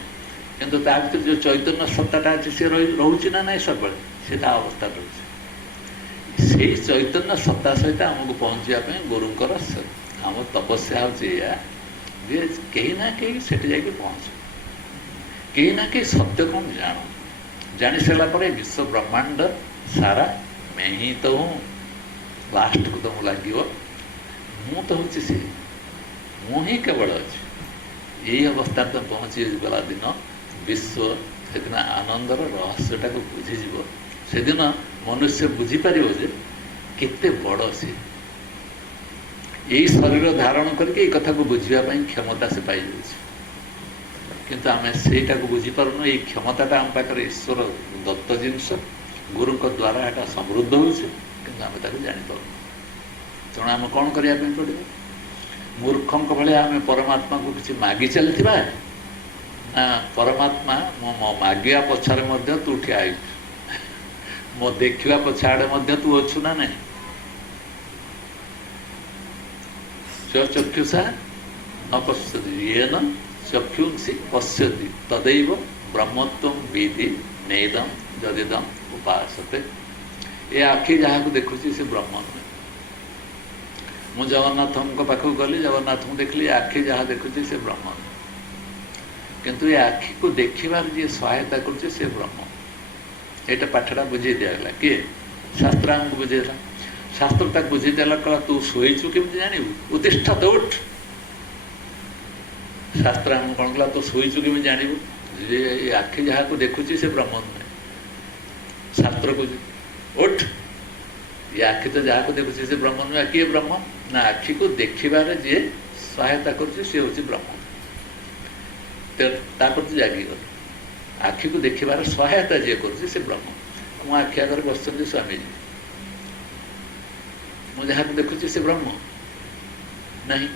किंतु ता भर जो चैतन्य सत्ताटा अच्छे सी रोचे ना नहीं सब से अवस्था रोचे से चैतन्य सत्ता सहित आमको पहुँचापी गुरुंकर आम तपस्या हो कहीं ना कहीं से पहुँच कहीं ना कहीं सत्य कौन जानी सारा पर विश्व ब्रह्मांड सारा मैं ही तो हूँ लास्ट को तुमको लगे मु तो हूँ सी मु ही केवल अच्छे यही अवस्था तो पहुँची गला दिन विश्व से दिन आनंदर रहस्यटा को बुझीज से दिन मनुष्य बुझीपर केते बड़ सी यही शरीर धारण करके कथा को बुझापी क्षमता से पाई किंतु आम सेटा को बुझीपारुन ये क्षमताटा आम पाखे ईश्वर दत्त जिनस गुरु द्वारा यहाँ समृद्ध होमें जापर तेणु आम कौन करने पड़ो मूर्खों भाई आम परमात्मा को किसी मागि चलती ना परमात्मा मो मागिया पछारे तू ठिया मो देखा पछाड़े तू अच्छु ना नहीं चक्षुषा न पश्यति येन चक्षुंसी पश्यति तदैव ब्रह्मत्वं विधि नेदम जदिदम उपासते ये आखि जहाँ को देखुची से ब्रह्म नुहे मु जगन्नाथ पाखक गली जगन्नाथ को देखली आखि जहाँ देखुची से ब्रह्म किंतु ये आखि को देखिबार जी सहायता करुचे से ब्रह्म एटा पाठटा बुझे दिगला किए शास्त्र आमको बुझेला शास्त्र तक बुझे देला कला तू शोचु केमती जानबू उत्तिष्ठ तो उठ शास्त्र आम कौन कला तो शोचु केमती जानबू ये आखि जहाँ को देखुची से ब्रह्म नुहे शास्त्र को उठ ये आखि तो जहाँ को देखुची से ब्रह्म नुहे किए ब्रह्म ना आखि को देखिबार जी सहायता करुचे से हूँ ब्रह्म प्रति जागी गल आखि को देखिबार सहायता जी कर ब्रह्म मो आखि आगे बस स्वामीजी मुझे जहाँ को देखुची से ब्रह्म नहीं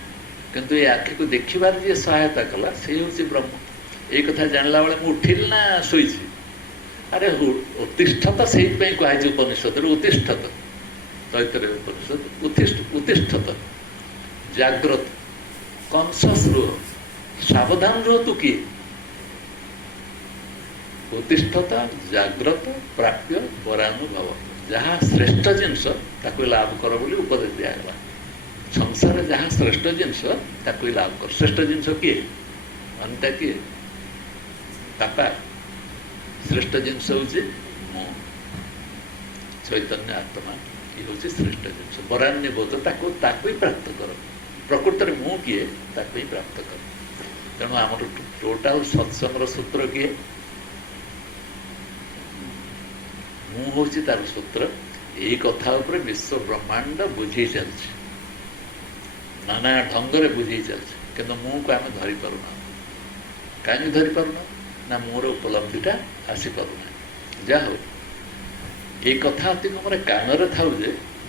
किंतु ये आखि को देखिबार जी सहायता कला से हूँ ब्रह्म ये कथा जानला बेले मुझे उठिल ना शोची अरे उत्तिष्ठत से कहुई उपनिषद उत्तिष्ठत तैतरीय उपनिषद उत्तिष्ठत जाग्रत कॉन्सियस रुह सावधान रह तू किए उत्तिष्ठता जाग्रत प्राप्य परानुभव जहाँ श्रेष्ठ जिनस ताको लाभ कर बोली उपदेश दिगला संसार जहाँ श्रेष्ठ जिनस ताको लाभ कर श्रेष्ठ जिनस किए अंता किए बापा श्रेष्ठ जिनस हूँ मु चैतन्य आत्मा ये हूँ श्रेष्ठ जिनस परान्य बोध ताको ही प्राप्त कर प्रकृत में मु किए ताको ही प्राप्त कर तेणु आम टोटाल सत्संगर सूत्र किए मु हूँ तार सूत्र यही कथा उपर विश्व ब्रह्मांड बुझे चलती नाना ढंग बुझे चलती कि मु को आम धरी पारुना कहीं धरी पारुना ना मोर उपलब्धिटा आसीपारूना जा हो ये कथा अति मोर कान था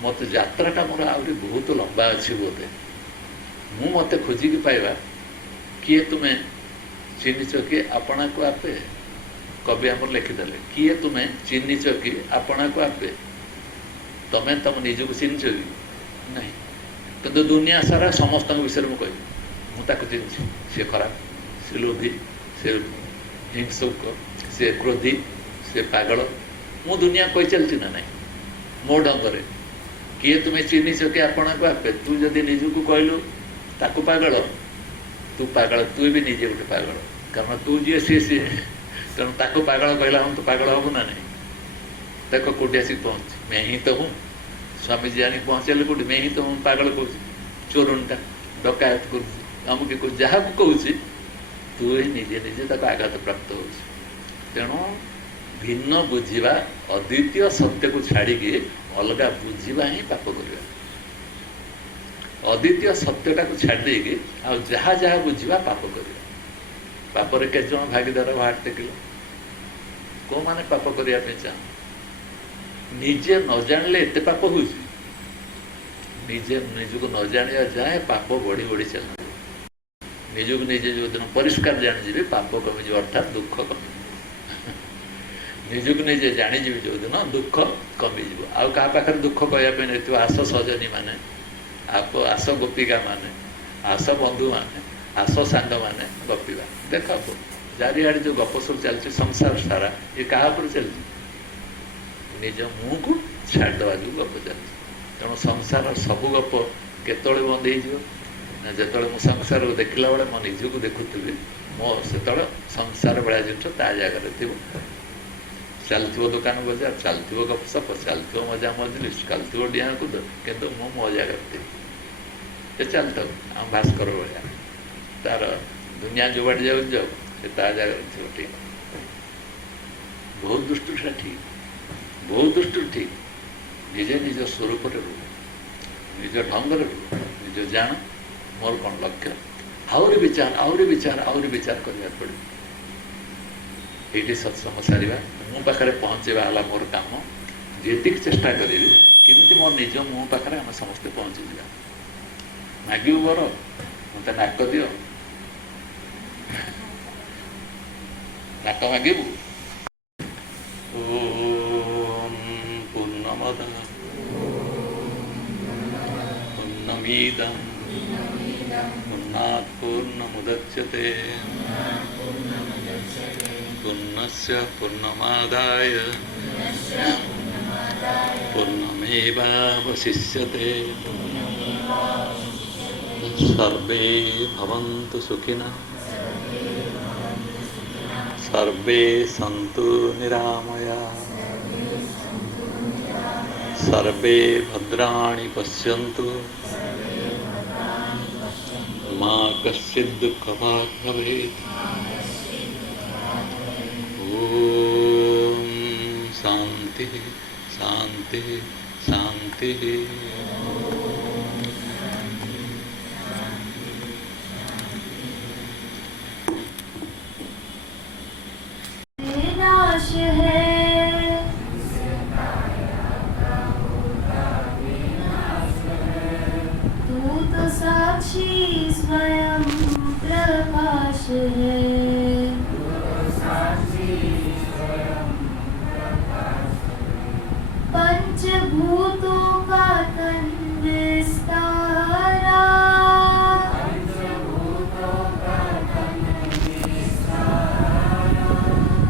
मत यात्राटा मोर आहरी बहुत लंबा अच्छी बोधे मु मत खोजिकी पाइबा किए तुम्हें चिन्हिच कि आपणा को आपे कवि आम लिखिदे किए तुम्हें चिन्हिच कि आपणा को आपे तमें तुम निज को चिन्हिच कि नहीं किंतु दुनिया सारा समस्त विषय में कह मुझे चिन्ह सी खराब सी लोभी सी हिंसक सी क्रोधी सी पागल मु दुनिया कोई चलती ना नहीं मो ढंग किए तुम्हें चिन्हिच कि आपण को आपे तू जदि निजको कहलु ताकू पागल तू पागल तू भी निजे गोटे पागल कारण तू जी सी सी तेणु ताकू पागल कहला हम तो पागल हबू ना नहीं देख कौटी आसिक पहुँच मैं ही तो हूँ स्वामी जी आनी पहुँचे कौटी मैं ही तो हूँ पागल कहूँ चोरुणटा डकायत करुक कुछ जहाँ कहूँ तू ही निजे निजे तक आघात प्राप्त हो तेणु भिन्न बुझा अद्वितीय सत्य को छाड़ी अलग बुझा ही पाप करवा अद्वितीय सत्यटा को छाड़ देगी आ जहाँ जहाँ बुझा पाप करवा पापर के जन भागीदार बाहर देखिल कौ मैंने पाप करने चाह निजे न जानिले एत पाप हो निजे निजको न जाना जाए पाप बढ़ी बढ़ी चलते निजक निजे जो दिन परिष्कार जाणीजी पाप कमिज अर्थात दुख कमी निजक निजे जाणीजी जो दिन दुख कमिज आउ क्या पाखे दुख कहवाई नहीं आस सजनी मैंने आप आस गोपिका माने आस बंधु माने आस सांग मैंने गपा देख चारिआड़े जो गप सब चलती संसार सारा ये क्या चलती निज मुँह को छाड़दवा जो गप चलती तेणु संसार सबू गप केतले बंद हो जो मु संसार को देखला बेले मो निजक देखुवी मो से संसार भाया जिन ता जगह थी चलती दुकान बजार चलती गपसप चलती मजा मजलिस चलती डिया कूद कि मो मो जगह थी चलता आम भास्कर भाया तार दुनिया जो बाटे जाऊ जाऊ से ता जगह थी ठीक बहुत दृष्टि ठीक बहुत दृष्टि ठीक निजे निज स्वरूप रू निज ढंग रू निज जान मोर कौन लक्ष्य आहरी विचार करने पड़े ये सत्संग सारा मो पाखे पहुँचवा है मोर काम जी चेष्टा करी केमी मोर निज मुँह पाखे आम समस्ते पहुँची जा मागू बर मत नाक दियो नाक मागू ओम पूर्णमद पूर्णमीदं पूर्णात् पूर्णमुदच्यते पूर्णस्य पूर्णमादाय पूर्णमेवावशिष्यते सर्वे भवन्तु सुखिनः सर्वे सन्तु निरामयाः सर्वे भद्राणि पश्यन्तु मा कश्चित् दुःखभाग् भवेत् ओम शांति शांति शांति नाश है तू तो साक्षी स्वयं प्रकाश है पंचभूतों का तन विस्तारा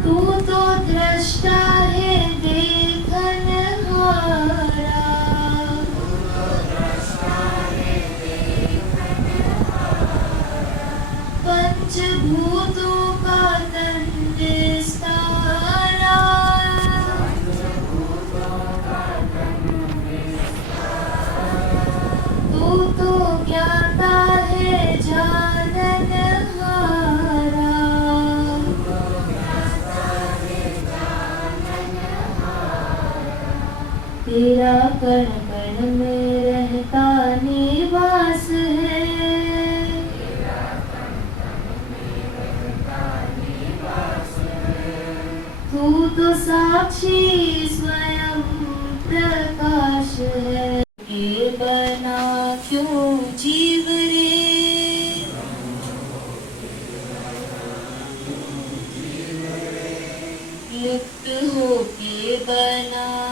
तू तो दृष्टा है देखनहारा पंचभूतों का तन विस्तारा तू तो ज्ञाता है जाननहारा तेरा कण कण में रहता निवास है तू तो साक्षी स्वयं प्रकाश है ये बना क्यों जीव रे मुक्त होके बना